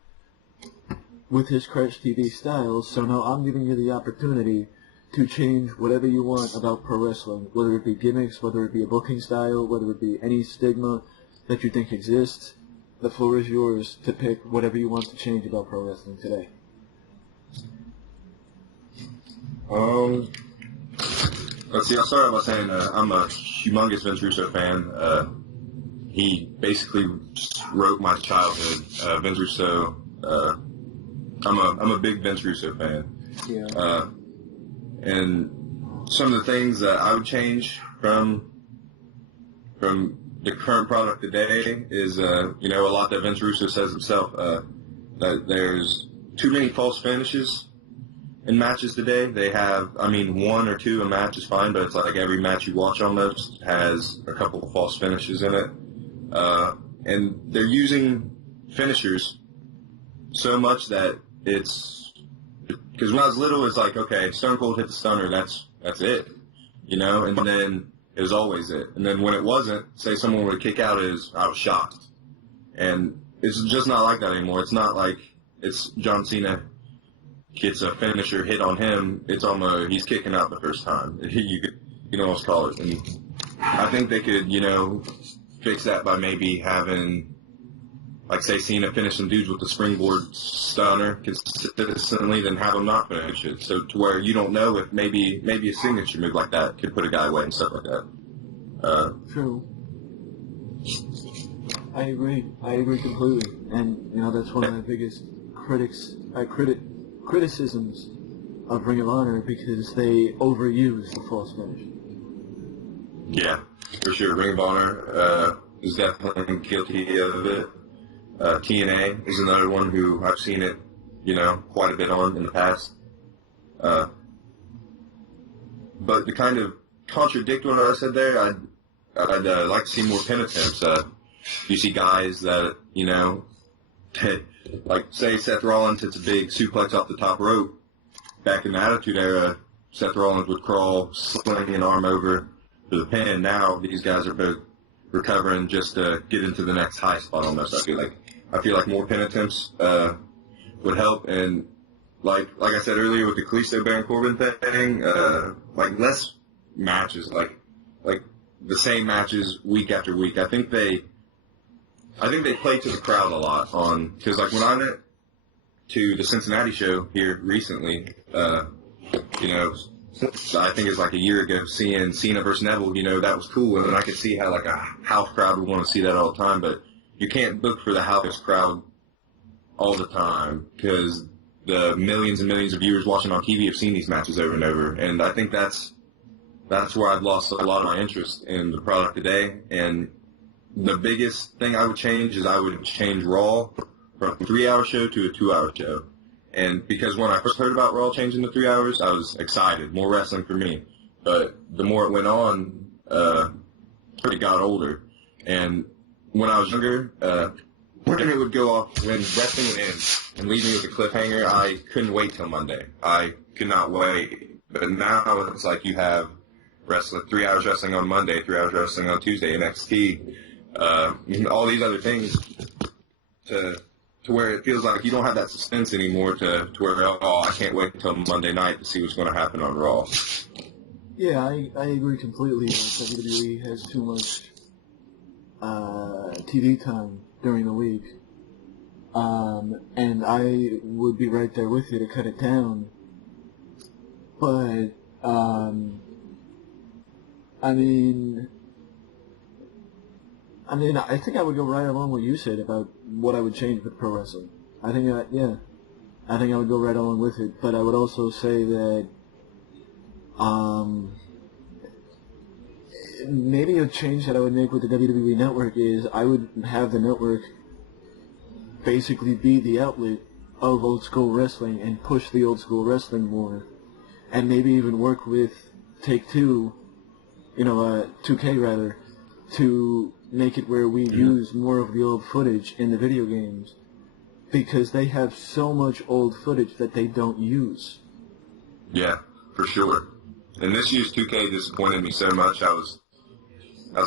with his Crash TV style, so now I'm giving you the opportunity to change whatever you want about pro wrestling, whether it be gimmicks, whether it be a booking style, whether it be any stigma that you think exists. The floor is yours to pick whatever you want to change about pro wrestling today. Let's see, I'll start out by saying I'm a humongous Vince Russo fan. He basically wrote my childhood. Vince Russo, I'm a big Vince Russo fan. Yeah. And some of the things that I would change from the current product today is, a lot that Vince Russo says himself, that there's too many false finishes in matches today. They have, one or two a match is fine, but it's like every match you watch almost has a couple of false finishes in it. And they're using finishers so much that because when I was little, it's like, okay, Stone Cold hit the stunner, that's it, and then it was always it. And then when it wasn't, say someone would kick out, I was shocked. And it's just not like that anymore. It's not like it's John Cena gets a finisher hit on him. It's almost, he's kicking out the first time. You can almost call it. And I think they could, fix that by maybe having, like, say, Cena finish some dudes with the springboard stunner consistently, then have them not finish it. So to where you don't know if maybe a signature move like that could put a guy away and stuff like that. True. I agree completely. And, that's one of my biggest criticisms of Ring of Honor, because they overuse the false finish. Yeah, for sure. Ring of Honor is definitely guilty of it. TNA is another one who I've seen it, quite a bit on in the past. But to kind of contradict what I said there, I'd like to see more pin attempts. You see guys that, like, say Seth Rollins hits a big suplex off the top rope. Back in the Attitude Era, Seth Rollins would crawl, sling an arm over for the pin. Now these guys are both recovering just to get into the next high spot almost. I feel like more pin attempts would help. And like I said earlier with the Kalisto Baron Corbin thing, like less matches, like the same matches week after week. I think they play to the crowd a lot because like when I went to the Cincinnati show here recently, I think it's like a year ago, seeing Cena versus Neville, that was cool, and I could see how like a house crowd would want to see that all the time, but you can't book for the house crowd all the time because the millions and millions of viewers watching on TV have seen these matches over and over, and I think that's where I've lost a lot of my interest in the product today. And the biggest thing I would change is I would change Raw from a 3-hour show to a 2-hour show. And because when I first heard about Raw changing to 3 hours, I was excited, more wrestling for me. But the more it went on, it got older. And when I was younger, when it would go off, when wrestling would end and leave me with a cliffhanger, I couldn't wait till Monday. I could not wait. But now it's like you have 3 hours wrestling on Monday, 3 hours wrestling on Tuesday, NXT, all these other things to where it feels like you don't have that suspense anymore to where, I can't wait until Monday night to see what's going to happen on Raw. Yeah, I agree completely. WWE has too much TV time during the week. And I would be right there with you to cut it down. But, I think I would go right along what you said about what I would change with pro wrestling. I think I would go right along with it. But I would also say that, maybe a change that I would make with the WWE Network is I would have the network basically be the outlet of old school wrestling and push the old school wrestling more, and maybe even work with Take-Two, 2K rather, to make it where we use more of the old footage in the video games, because they have so much old footage that they don't use. Yeah, for sure. And this year's 2K disappointed me so much. I was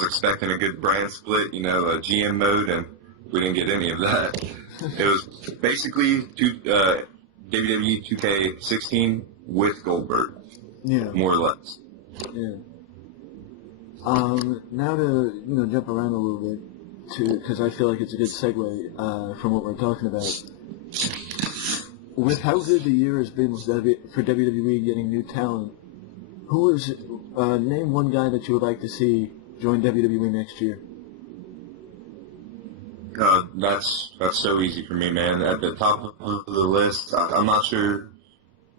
expecting a good brand split, a GM mode, and we didn't get any of that. It was basically WWE 2K16 with Goldberg, more or less. Yeah. Now to jump around a little bit, because I feel like it's a good segue from what we're talking about. With how good the year has been for WWE getting new talent, name one guy that you would like to see join WWE next year? That's so easy for me, man. At the top of the list, I'm not sure,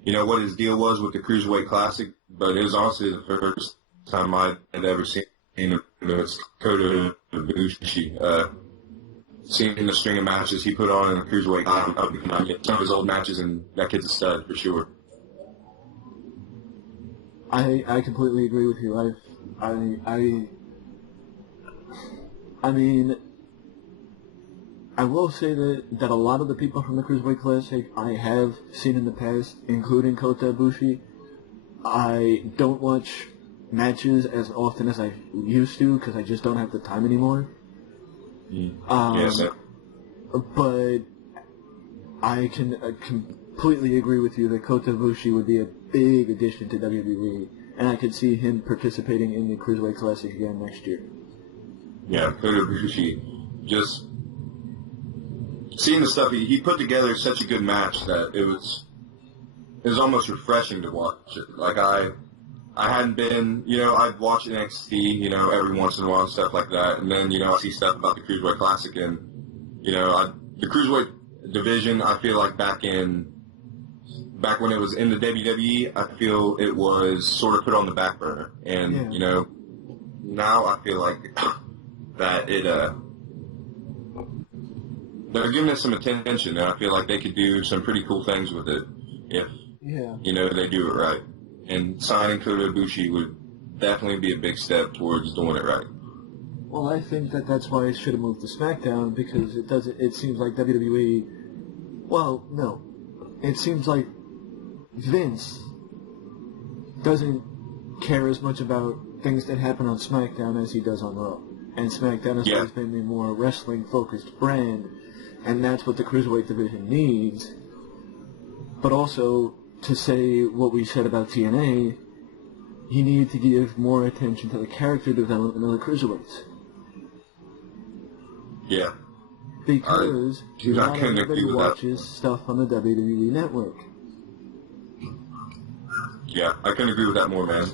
what his deal was with the Cruiserweight Classic, but it was honestly the first time I had ever seen him. It's Kota Ibushi. Seeing the string of matches he put on in the Cruiserweight Classic, some of his old matches, and that kid's a stud for sure. I completely agree with you. I mean, I will say that a lot of the people from the Cruiserweight Classic I have seen in the past, including Kota Ibushi. I don't watch matches as often as I used to because I just don't have the time anymore. Yes. But I can completely agree with you that Kota Ibushi would be a big addition to WWE, and I could see him participating in the Cruiserweight Classic again next year. Yeah, Kota Ibushi, just seeing the stuff he put together, such a good match that it was almost refreshing to watch it. Like I hadn't been, I'd watch NXT, every once in a while and stuff like that, and then I see stuff about the Cruiserweight Classic, and the Cruiserweight division, I feel like back when it was in the WWE, I feel it was sort of put on the back burner, and now I feel like that they're giving it some attention, and I feel like they could do some pretty cool things with it if they do it right. And signing Kota Ibushi would definitely be a big step towards doing it right. Well, I think that's why it should have moved to SmackDown, because it seems like WWE. Well, no, it seems like Vince doesn't care as much about things that happen on SmackDown as he does on Raw. And SmackDown has always been a more wrestling-focused brand, and that's what the Cruiserweight division needs. But also, to say what we said about TNA, he needed to give more attention to the character development of the Cruiserweights. Yeah. Because not everybody watches stuff on the WWE Network. Yeah, I couldn't agree with that more, man.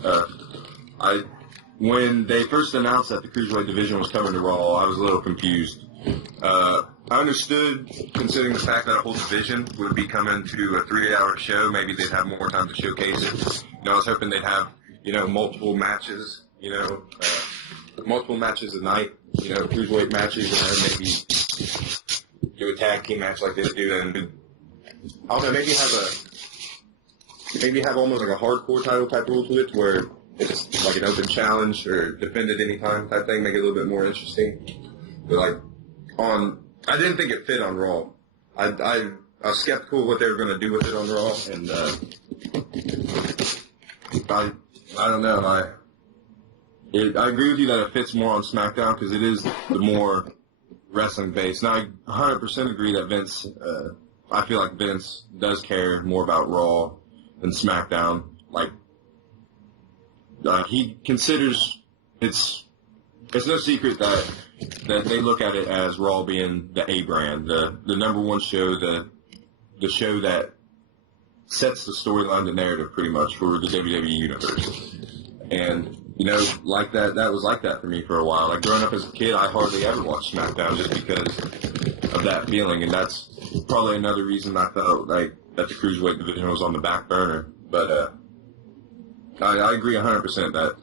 When they first announced that the Cruiserweight division was coming to Raw, I was a little confused. I understood, considering the fact that a whole division would be coming to a 3-hour show, maybe they'd have more time to showcase it. I was hoping they'd have, multiple matches, multiple matches a night, Cruiserweight matches, and maybe do a tag team match like they do, and I don't know, maybe have almost like a hardcore title type rule to it, where it's like an open challenge or defend at any time type thing, make it a little bit more interesting. But I didn't think it fit on Raw. I was skeptical of what they were going to do with it on Raw, and I don't know. I agree with you that it fits more on SmackDown because it is the more wrestling based. And I 100% agree that Vince. I feel like Vince does care more about Raw than SmackDown. He considers it's no secret that they look at it as Raw being the A brand, the number one show, the show that sets the storyline, the narrative pretty much for the WWE universe. And, like that was like that for me for a while. Like growing up as a kid, I hardly ever watched SmackDown just because of that feeling, and that's probably another reason I felt like that the Cruiserweight division was on the back burner. But I agree 100% that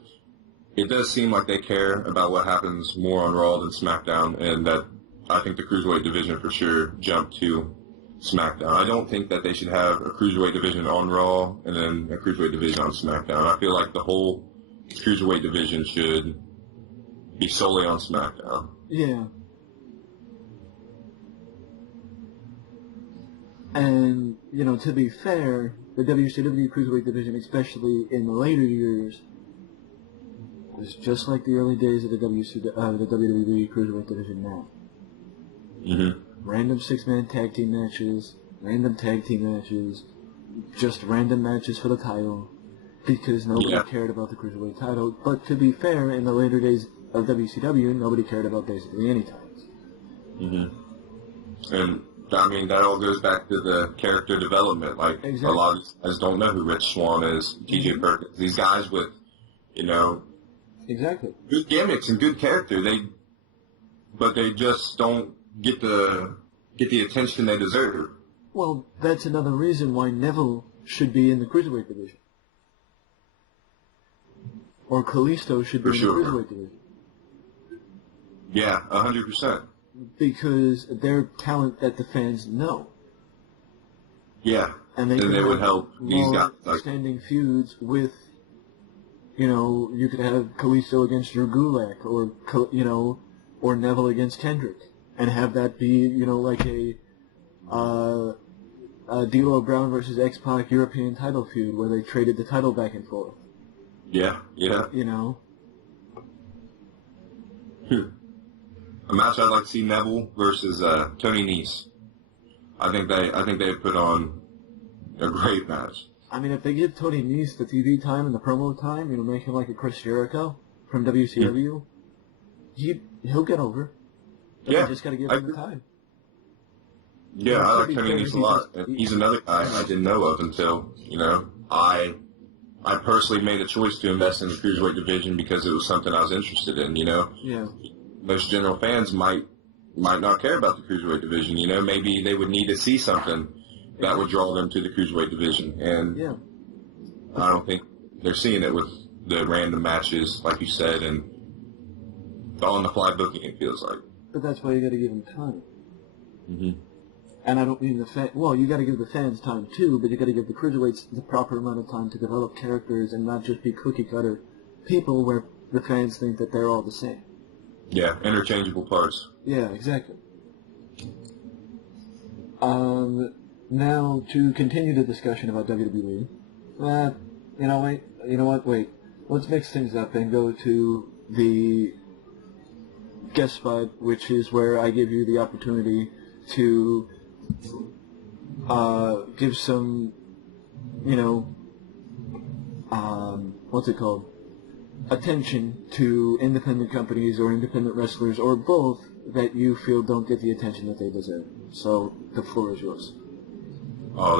it does seem like they care about what happens more on Raw than SmackDown, and that I think the Cruiserweight division for sure jumped to SmackDown. I don't think that they should have a Cruiserweight division on Raw and then a Cruiserweight division on SmackDown. I feel like the whole Cruiserweight division should be solely on SmackDown. Yeah. And, you know, to be fair, the WCW Cruiserweight division, especially in the later years, was just like the early days of the WWE Cruiserweight division now. Mm-hmm. Random six-man tag team matches, random tag team matches, just random matches for the title, because nobody cared about the Cruiserweight title. But to be fair, in the later days of WCW, nobody cared about basically any titles. Mm-hmm. And, I mean, that all goes back to the character development. Like, a lot of guys don't know who Rich Swann is, TJ Perkins. These guys with, you know, good gimmicks and good character. But they just don't get the attention they deserve. Well, that's another reason why Neville should be in the Cruiserweight division. Or Kalisto should be in the Cruiserweight division. Yeah, 100%. Because they're talent that the fans know. Yeah, and they would help these guys. Standing feuds with, you know, you could have Kalisto against Drew Gulak, or, you know, or Neville against Kendrick, and have that be, you know, like a D'Lo Brown versus X-Pac European title feud where they traded the title back and forth. Yeah. You know? A match I'd like to see: Neville versus Tony Nese. I think they put on a great match. I mean, if they give Tony Nese the TV time and the promo time, you know, make him like a Chris Jericho from WCW, he'll get over. But you just got to give him the time. Yeah, I like Tony Nese a lot. He's another guy I didn't know of until, you know, I personally made a choice to invest in the Cruiserweight division because it was something I was interested in, you know. Yeah. Most general fans might not care about the Cruiserweight division, you know. Maybe they would need to see something that would draw them to the Cruiserweight division. And I don't think they're seeing it with the random matches, like you said, and on-the-fly booking, it feels like. But that's why you got to give them time. Mm-hmm. And I don't mean you got to give the fans time too, but you got to give the Cruiserweights the proper amount of time to develop characters and not just be cookie-cutter people where the fans think that they're all the same. Yeah, interchangeable parts. Yeah, exactly. Now, to continue the discussion about WWE, you know what, wait. Let's mix things up and go to the guest spot, which is where I give you the opportunity to give some, you know, attention to independent companies or independent wrestlers or both that you feel don't get the attention that they deserve. So the floor is yours. Oh,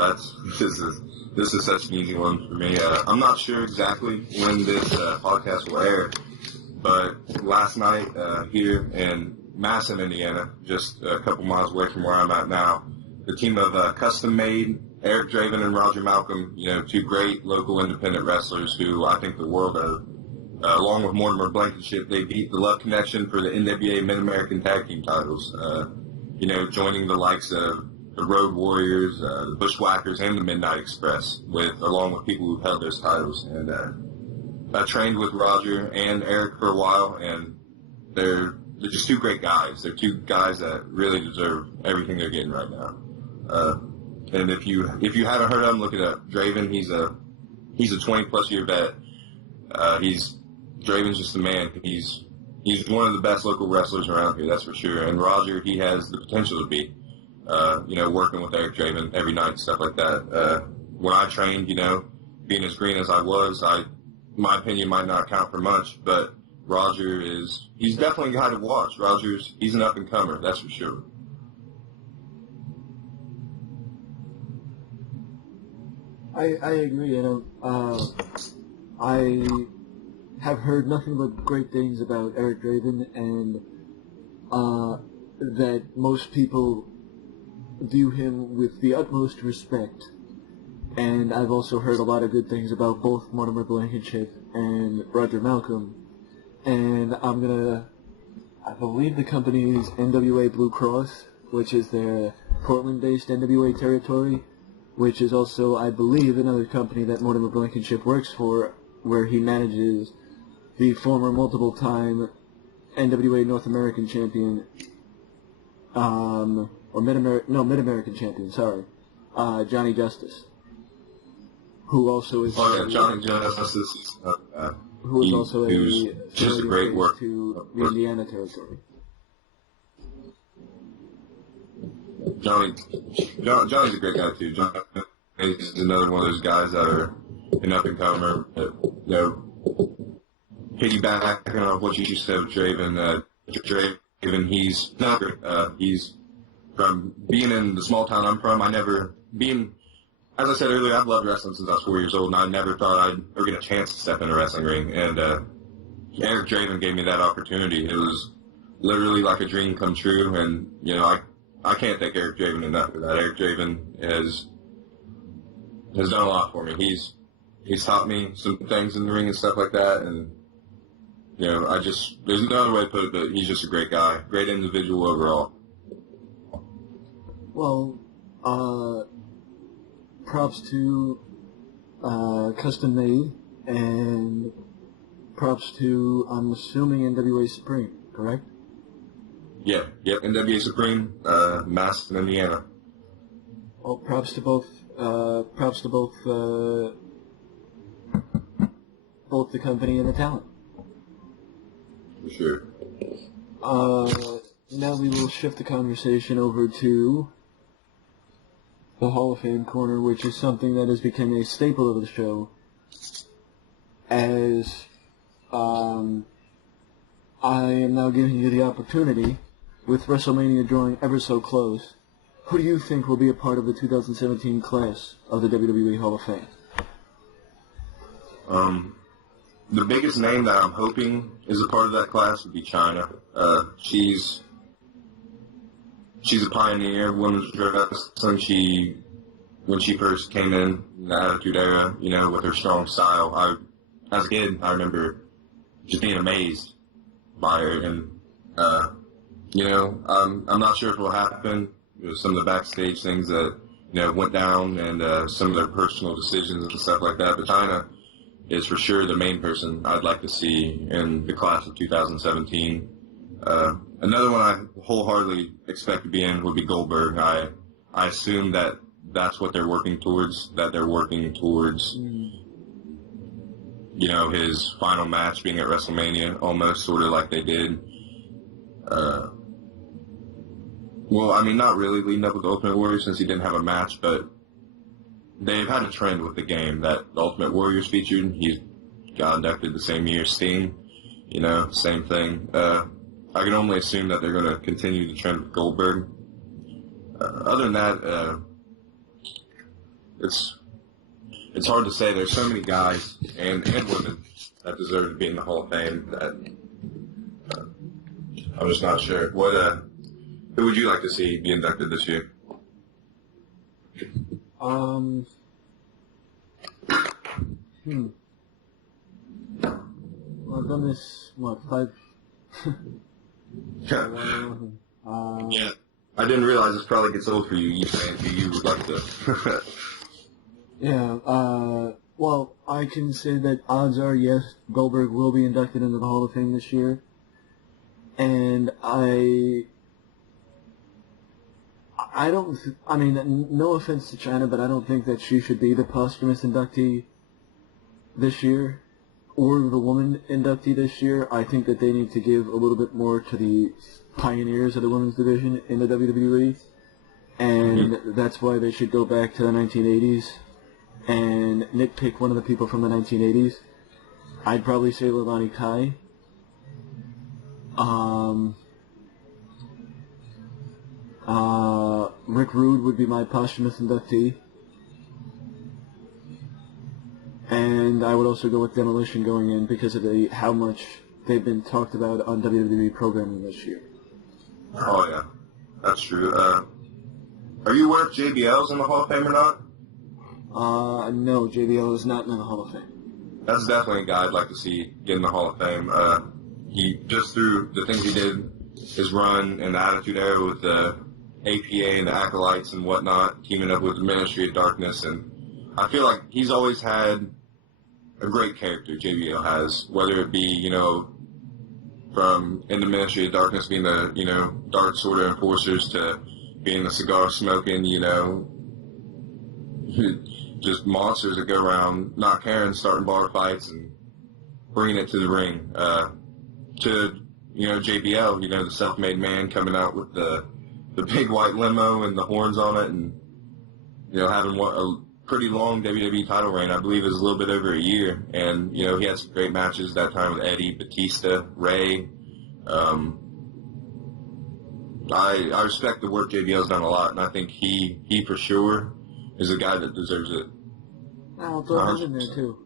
this is such an easy one for me. I'm not sure exactly when this podcast will air, but last night here in Madison, Indiana, just a couple miles away from where I'm at now, the team of Custom Made, Eric Draven and Roger Malcolm, you know, two great local independent wrestlers who I think the world of. Along with Mortimer Blankenship, they beat the Love Connection for the NWA Mid-American Tag Team titles, you know, joining the likes of the Road Warriors, the Bushwhackers, and the Midnight Express, along with people who've held those titles. And I trained with Roger and Eric for a while, and they're just two great guys. They're two guys that really deserve everything they're getting right now. And if you haven't heard of them, look it up. Draven, he's a 20+ year vet. Draven's just a man. He's one of the best local wrestlers around here, that's for sure. And Roger, he has the potential to be, you know, working with Eric Draven every night, stuff like that. When I trained, you know, being as green as I was, my opinion might not count for much, but Roger he's definitely a guy to watch. He's an up-and-comer, that's for sure. I agree, you know, I have heard nothing but great things about Eric Draven, and that most people view him with the utmost respect. And I've also heard a lot of good things about both Mortimer Blankenship and Roger Malcolm. and I believe the company is NWA Blue Cross, which is their Portland-based NWA territory, which is also, I believe, another company that Mortimer Blankenship works for, where he manages the former multiple-time NWA North American champion, Mid-American champion, sorry, Johnny Justice, who also is... Oh, yeah, Johnny Justice, who is also just a great work to the Indiana territory. Johnny's a great guy too. Johnny is another one of those guys that are an up and comer. Piggybacking off what you said with Draven. Draven, he's not great. He's from being in the small town I'm from. As I said earlier, I've loved wrestling since I was 4 years old, and I never thought I'd ever get a chance to step in a wrestling ring. And Eric Draven gave me that opportunity. It was literally like a dream come true, and I can't thank Eric Draven enough for that. Eric Draven has done a lot for me. He's taught me some things in the ring and stuff like that, and there's no other way to put it, but he's just a great guy, great individual overall. Well, props to Custom Made, and props to, I'm assuming, NWA Supreme, correct? Yep, NWA Supreme, Maston, Indiana. Well, props to both the company and the talent. For sure. Now we will shift the conversation over to the Hall of Fame corner, which is something that has become a staple of the show, as I am now giving you the opportunity, with WrestleMania drawing ever so close, who do you think will be a part of the 2017 class of the WWE Hall of Fame? The biggest name that I'm hoping is a part of that class would be Chyna. She's a pioneer of women's wrestling. When she first came in the Attitude Era, with her strong style, as a kid, I remember just being amazed by her. And, I'm not sure if it will happen. Some of the backstage things that, went down, and some of their personal decisions and stuff like that. But Chyna is for sure the main person I'd like to see in the class of 2017. Another one I wholeheartly expect to be in would be Goldberg. I assume that that's what they're working towards, his final match being at WrestleMania, almost sort of like they did. Not really leading up with the Ultimate Warrior since he didn't have a match, but they've had a trend with the game that the Ultimate Warrior's featured. He got inducted the same year Sting, same thing. I can only assume that they're going to continue the trend with Goldberg. Other than that, it's hard to say. There's so many guys and women that deserve to be in the Hall of Fame that I'm just not sure. Who would you like to see be inducted this year? Well, I've done this, 5... Yeah. I didn't realize this probably gets old for you. You saying who you would like to. Yeah, well, I can say that odds are, yes, Goldberg will be inducted into the Hall of Fame this year. And no offense to Chyna, but I don't think that she should be the posthumous inductee this year, or the woman inductee this year. I think that they need to give a little bit more to the pioneers of the women's division in the WWE, and that's why they should go back to the 1980s and nitpick one of the people from the 1980s. I'd probably say Levani Kai. Rick Rude would be my posthumous inductee. And I would also go with Demolition going in because of how much they've been talked about on WWE programming this year. Oh, yeah. That's true. Are you aware if JBL's in the Hall of Fame or not? No, JBL is not in the Hall of Fame. That's definitely a guy I'd like to see get in the Hall of Fame. he just through the things he did, his run and the Attitude Era with the APA and the Acolytes and whatnot, teaming up with the Ministry of Darkness, and I feel like he's always had a great character, JBL has, whether it be, from in the Ministry of Darkness being the, Dark Sorter Enforcers to being the cigar smoking, just monsters that go around not caring, starting bar fights and bringing it to the ring. To, JBL, the self-made man coming out with the big white limo and the horns on it and, having a pretty long WWE title reign. I believe it was a little bit over a year. And, he had some great matches that time with Eddie, Batista, Ray. I respect the work JBL's done a lot, and I think he for sure is a guy that deserves it. I'll throw him in there too.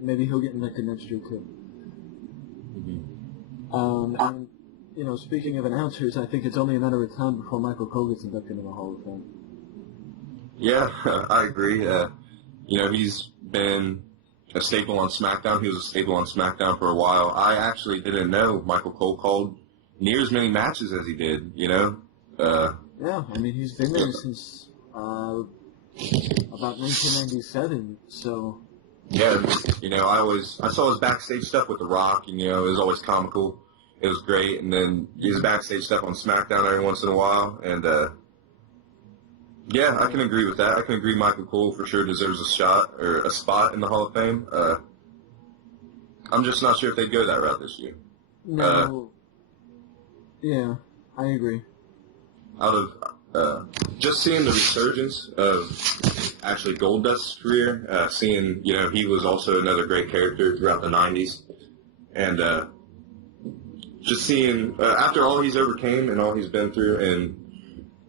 Maybe he'll get elected next year too. And speaking of announcers, I think it's only a matter of time before Michael Cole gets inducted into the Hall of Fame. Yeah, I agree. He's been a staple on SmackDown. He was a staple on SmackDown for a while. I actually didn't know Michael Cole called near as many matches as he did, Yeah, he's been there since about 1997, so... Yeah, I saw his backstage stuff with The Rock, and, it was always comical. It was great, and then his backstage stuff on SmackDown every once in a while, and, yeah, I can agree with that. I can agree Michael Cole for sure deserves a spot in the Hall of Fame. I'm just not sure if they'd go that route this year. No. Yeah, I agree. Out of just seeing the resurgence of actually Goldust's career, seeing, he was also another great character throughout the 90s, and just seeing, after all he's overcame and all he's been through, and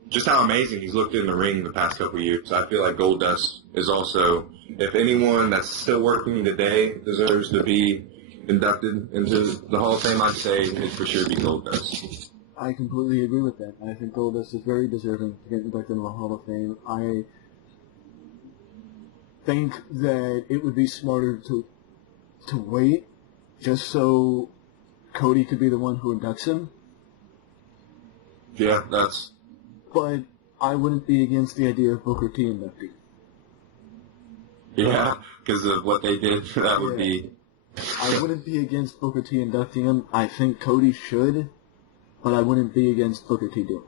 just how amazing he's looked in the ring the past couple of years. I feel like Goldust is also, if anyone that's still working today deserves to be inducted into the Hall of Fame, I'd say it'd for sure be Goldust. I completely agree with that. I think Goldust is very deserving to get inducted into the Hall of Fame. I think that it would be smarter to wait just so Cody could be the one who inducts him. Yeah, But I wouldn't be against the idea of Booker T inducting. Yeah, because of what they did, that would be... I wouldn't be against Booker T inducting him. I think Cody should, but I wouldn't be against Booker T doing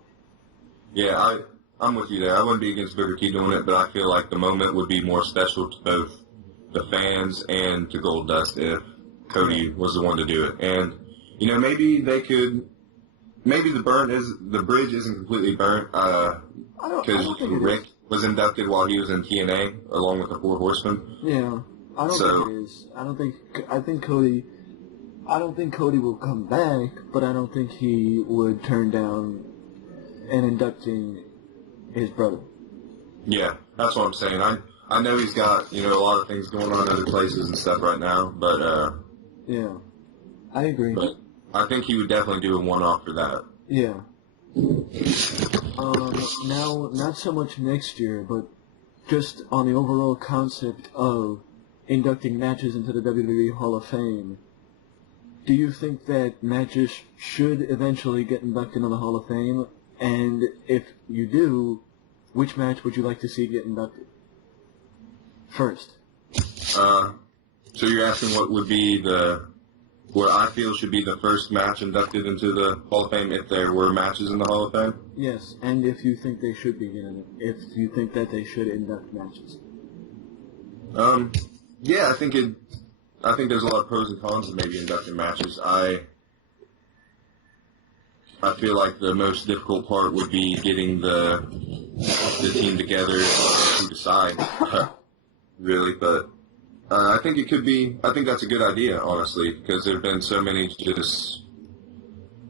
it. Yeah, I'm with you there. I wouldn't be against Booker T doing it, but I feel like the moment would be more special to both the fans and to Goldust if Cody was the one to do it. And, maybe they could... Maybe the bridge isn't completely burnt, because Rick was inducted while he was in TNA, along with the Four Horsemen. Yeah, I don't think it is. I think Cody will come back, but I don't think he would turn down and inducting his brother. Yeah, that's what I'm saying. I know he's got, a lot of things going on in other places and stuff right now, but, yeah, I agree. But I think he would definitely do a one-off for that. Yeah. Now, not so much next year, but just on the overall concept of inducting matches into the WWE Hall of Fame, do you think that matches should eventually get inducted into the Hall of Fame? And if you do, which match would you like to see get inducted first? So you're asking what would be what I feel should be the first match inducted into the Hall of Fame if there were matches in the Hall of Fame? Yes, and if you think they should be in it, if you think that they should induct matches. Yeah, I think there's a lot of pros and cons to maybe inducting matches. I feel like the most difficult part would be getting the team together to decide, really, but I think it could be. I think that's a good idea, honestly, because there have been so many just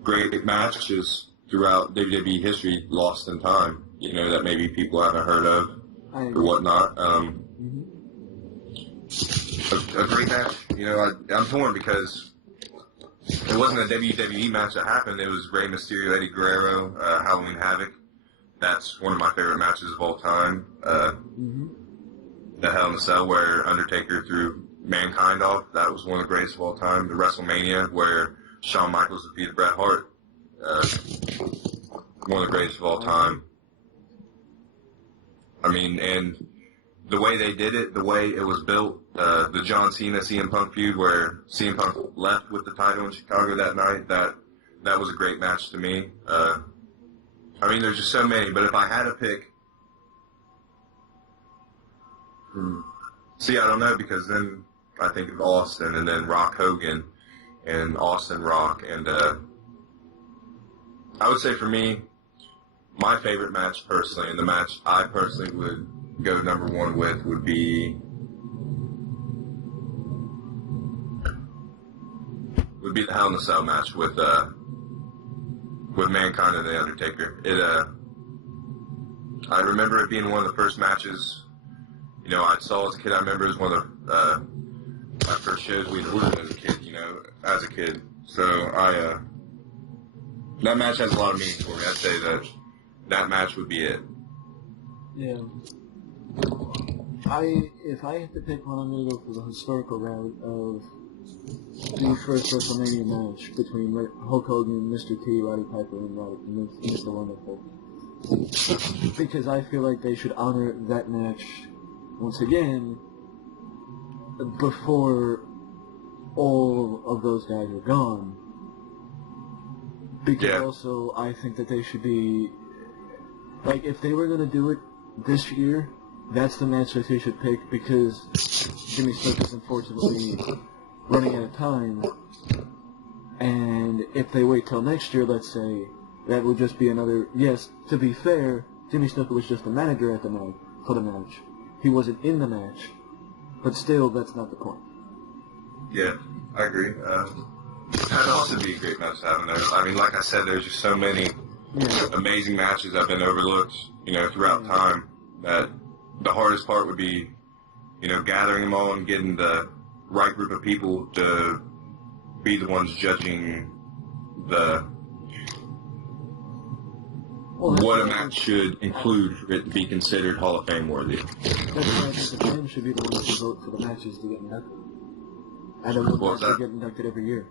great matches throughout WWE history lost in time. That maybe people haven't heard of or whatnot. A great match. I'm torn because it wasn't a WWE match that happened. It was Rey Mysterio, Eddie Guerrero, Halloween Havoc. That's one of my favorite matches of all time. The Hell in a Cell where Undertaker threw Mankind off. That was one of the greatest of all time. The WrestleMania where Shawn Michaels defeated Bret Hart. One of the greatest of all time. I mean, and the way they did it, the way it was built, the John Cena CM Punk feud where CM Punk left with the title in Chicago that night, that was a great match to me. I mean, there's just so many, but if I had to pick, see, I don't know, because then I think of Austin and then Rock Hogan and Austin Rock, and I would say for me, my favorite match personally, and the match I personally would go number one with would be the Hell in a Cell match with Mankind and The Undertaker. I remember it being one of the first matches, you know, I saw as a kid. I remember it was one of my first shows we ordered as a kid. So that match has a lot of meaning for me. I'd say that match would be it. Yeah. If I had to pick one, I'm going to go for the historical route of the first WrestleMania match between Hulk Hogan, Mr. T, Roddy Piper, and Mr. Wonderful. Because I feel like they should honor that match once again before all of those guys are gone. Because also I think that they should be, like, if they were going to do it this year, that's the match that they should pick, because Jimmy Snuka is unfortunately running out of time, and if they wait till next year, let's say, that would just be another, yes, to be fair, Jimmy Snuka was just the manager for the match. He wasn't in the match, but still, that's not the point. Yeah, I agree. That'd also be a great match to have in there. I mean, like I said, there's just so many amazing matches that have been overlooked, you know, throughout time, that the hardest part would be, you know, gathering them all and getting the right group of people to be the ones judging what a match should include for it to be considered Hall of Fame worthy. That's why I think the fans should be the ones who vote for the matches to get inducted. I don't know if they get inducted every year.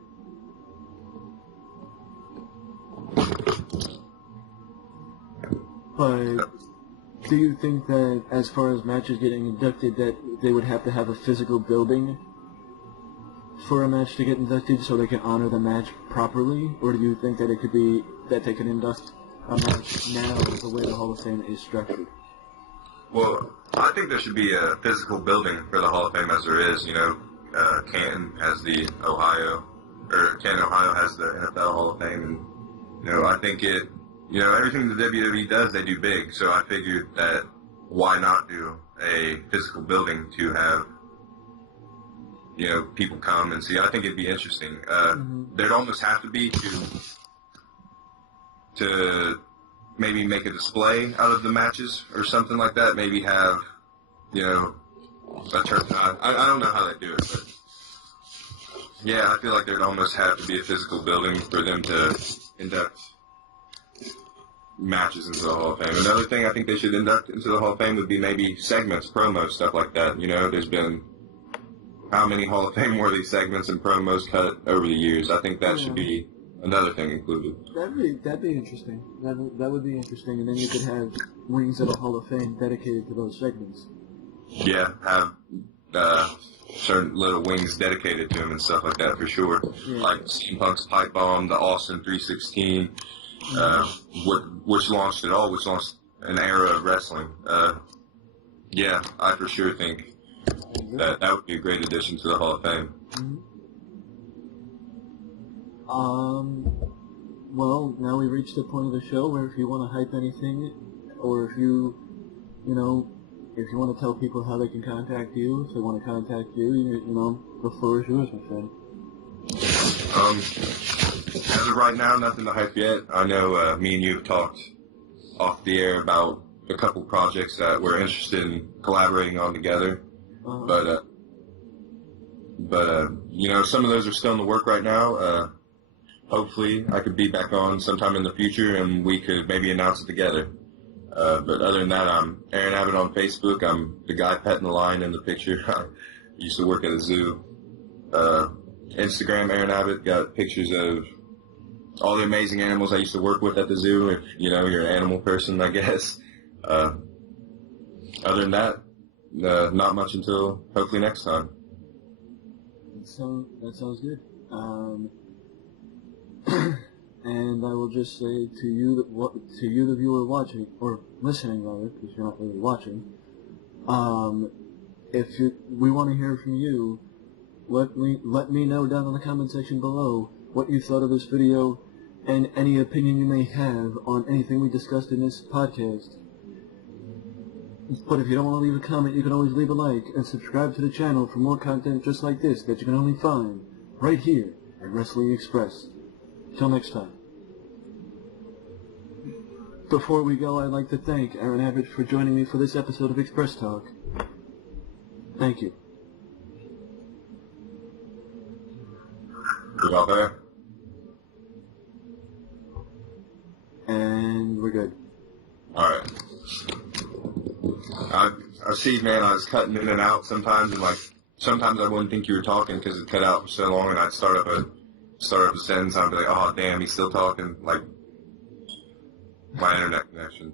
But do you think that, as far as matches getting inducted, that they would have to have a physical building for a match to get inducted so they can honor the match properly? Or do you think that it could be that they can induct a match now the way the Hall of Fame is structured? Well, I think there should be a physical building for the Hall of Fame, as there is. You know, Canton has Canton, Ohio has the NFL Hall of Fame, and, you know, I think everything the WWE does, they do big, so I figured that why not do a physical building to have, you know, people come and see. I think it'd be interesting. There'd almost have to be to maybe make a display out of the matches or something like that. Maybe have, you know, a turn. I don't know how they do it, but yeah, I feel like there'd almost have to be a physical building for them to induct matches into the Hall of Fame. Another thing I think they should induct into the Hall of Fame would be maybe segments, promos, stuff like that. You know, there's been how many Hall of Fame worthy segments and promos cut over the years. I think that should be another thing included. That'd be interesting. That would be interesting, and then you could have Wings of the Hall of Fame dedicated to those segments. Yeah, have certain little wings dedicated to him and stuff like that for sure. Yeah. Like CM Punk's Pipe Bomb, the Austin 316, which launched it all, which launched an era of wrestling. Yeah, I for sure think that would be a great addition to the Hall of Fame. Well, now we've reached the point of the show where if you want to hype anything, or if you want to tell people how they can contact you, if they want to contact you, the floor is yours, my friend. As of right now, nothing to hype yet. I know me and you have talked off the air about a couple projects that we're interested in collaborating on together. But you know, some of those are still in the work right now. Hopefully, I could be back on sometime in the future, and we could maybe announce it together. But other than that, I'm Aaron Abbott on Facebook. I'm the guy petting the lion in the picture. I used to work at a zoo. Instagram, Aaron Abbott, got pictures of all the amazing animals I used to work with at the zoo, if, you're an animal person, I guess. Other than that, not much until hopefully next time. So that sounds good. And I will just say to you, the viewer watching or listening, rather, because you're not really watching. We want to hear from you. Let me know down in the comment section below what you thought of this video and any opinion you may have on anything we discussed in this podcast. But if you don't want to leave a comment, you can always leave a like and subscribe to the channel for more content just like this that you can only find right here at Wrestling Express. Till next time. Before we go, I'd like to thank Aaron Abbott for joining me for this episode of Express Talk. Thank you. You out there? And we're good. Alright. I see, man, I was cutting in and out sometimes, and sometimes I wouldn't think you were talking because it cut out for so long, and I'd start up a sentence, and I'd be like, oh, damn, he's still talking, like, my internet connection.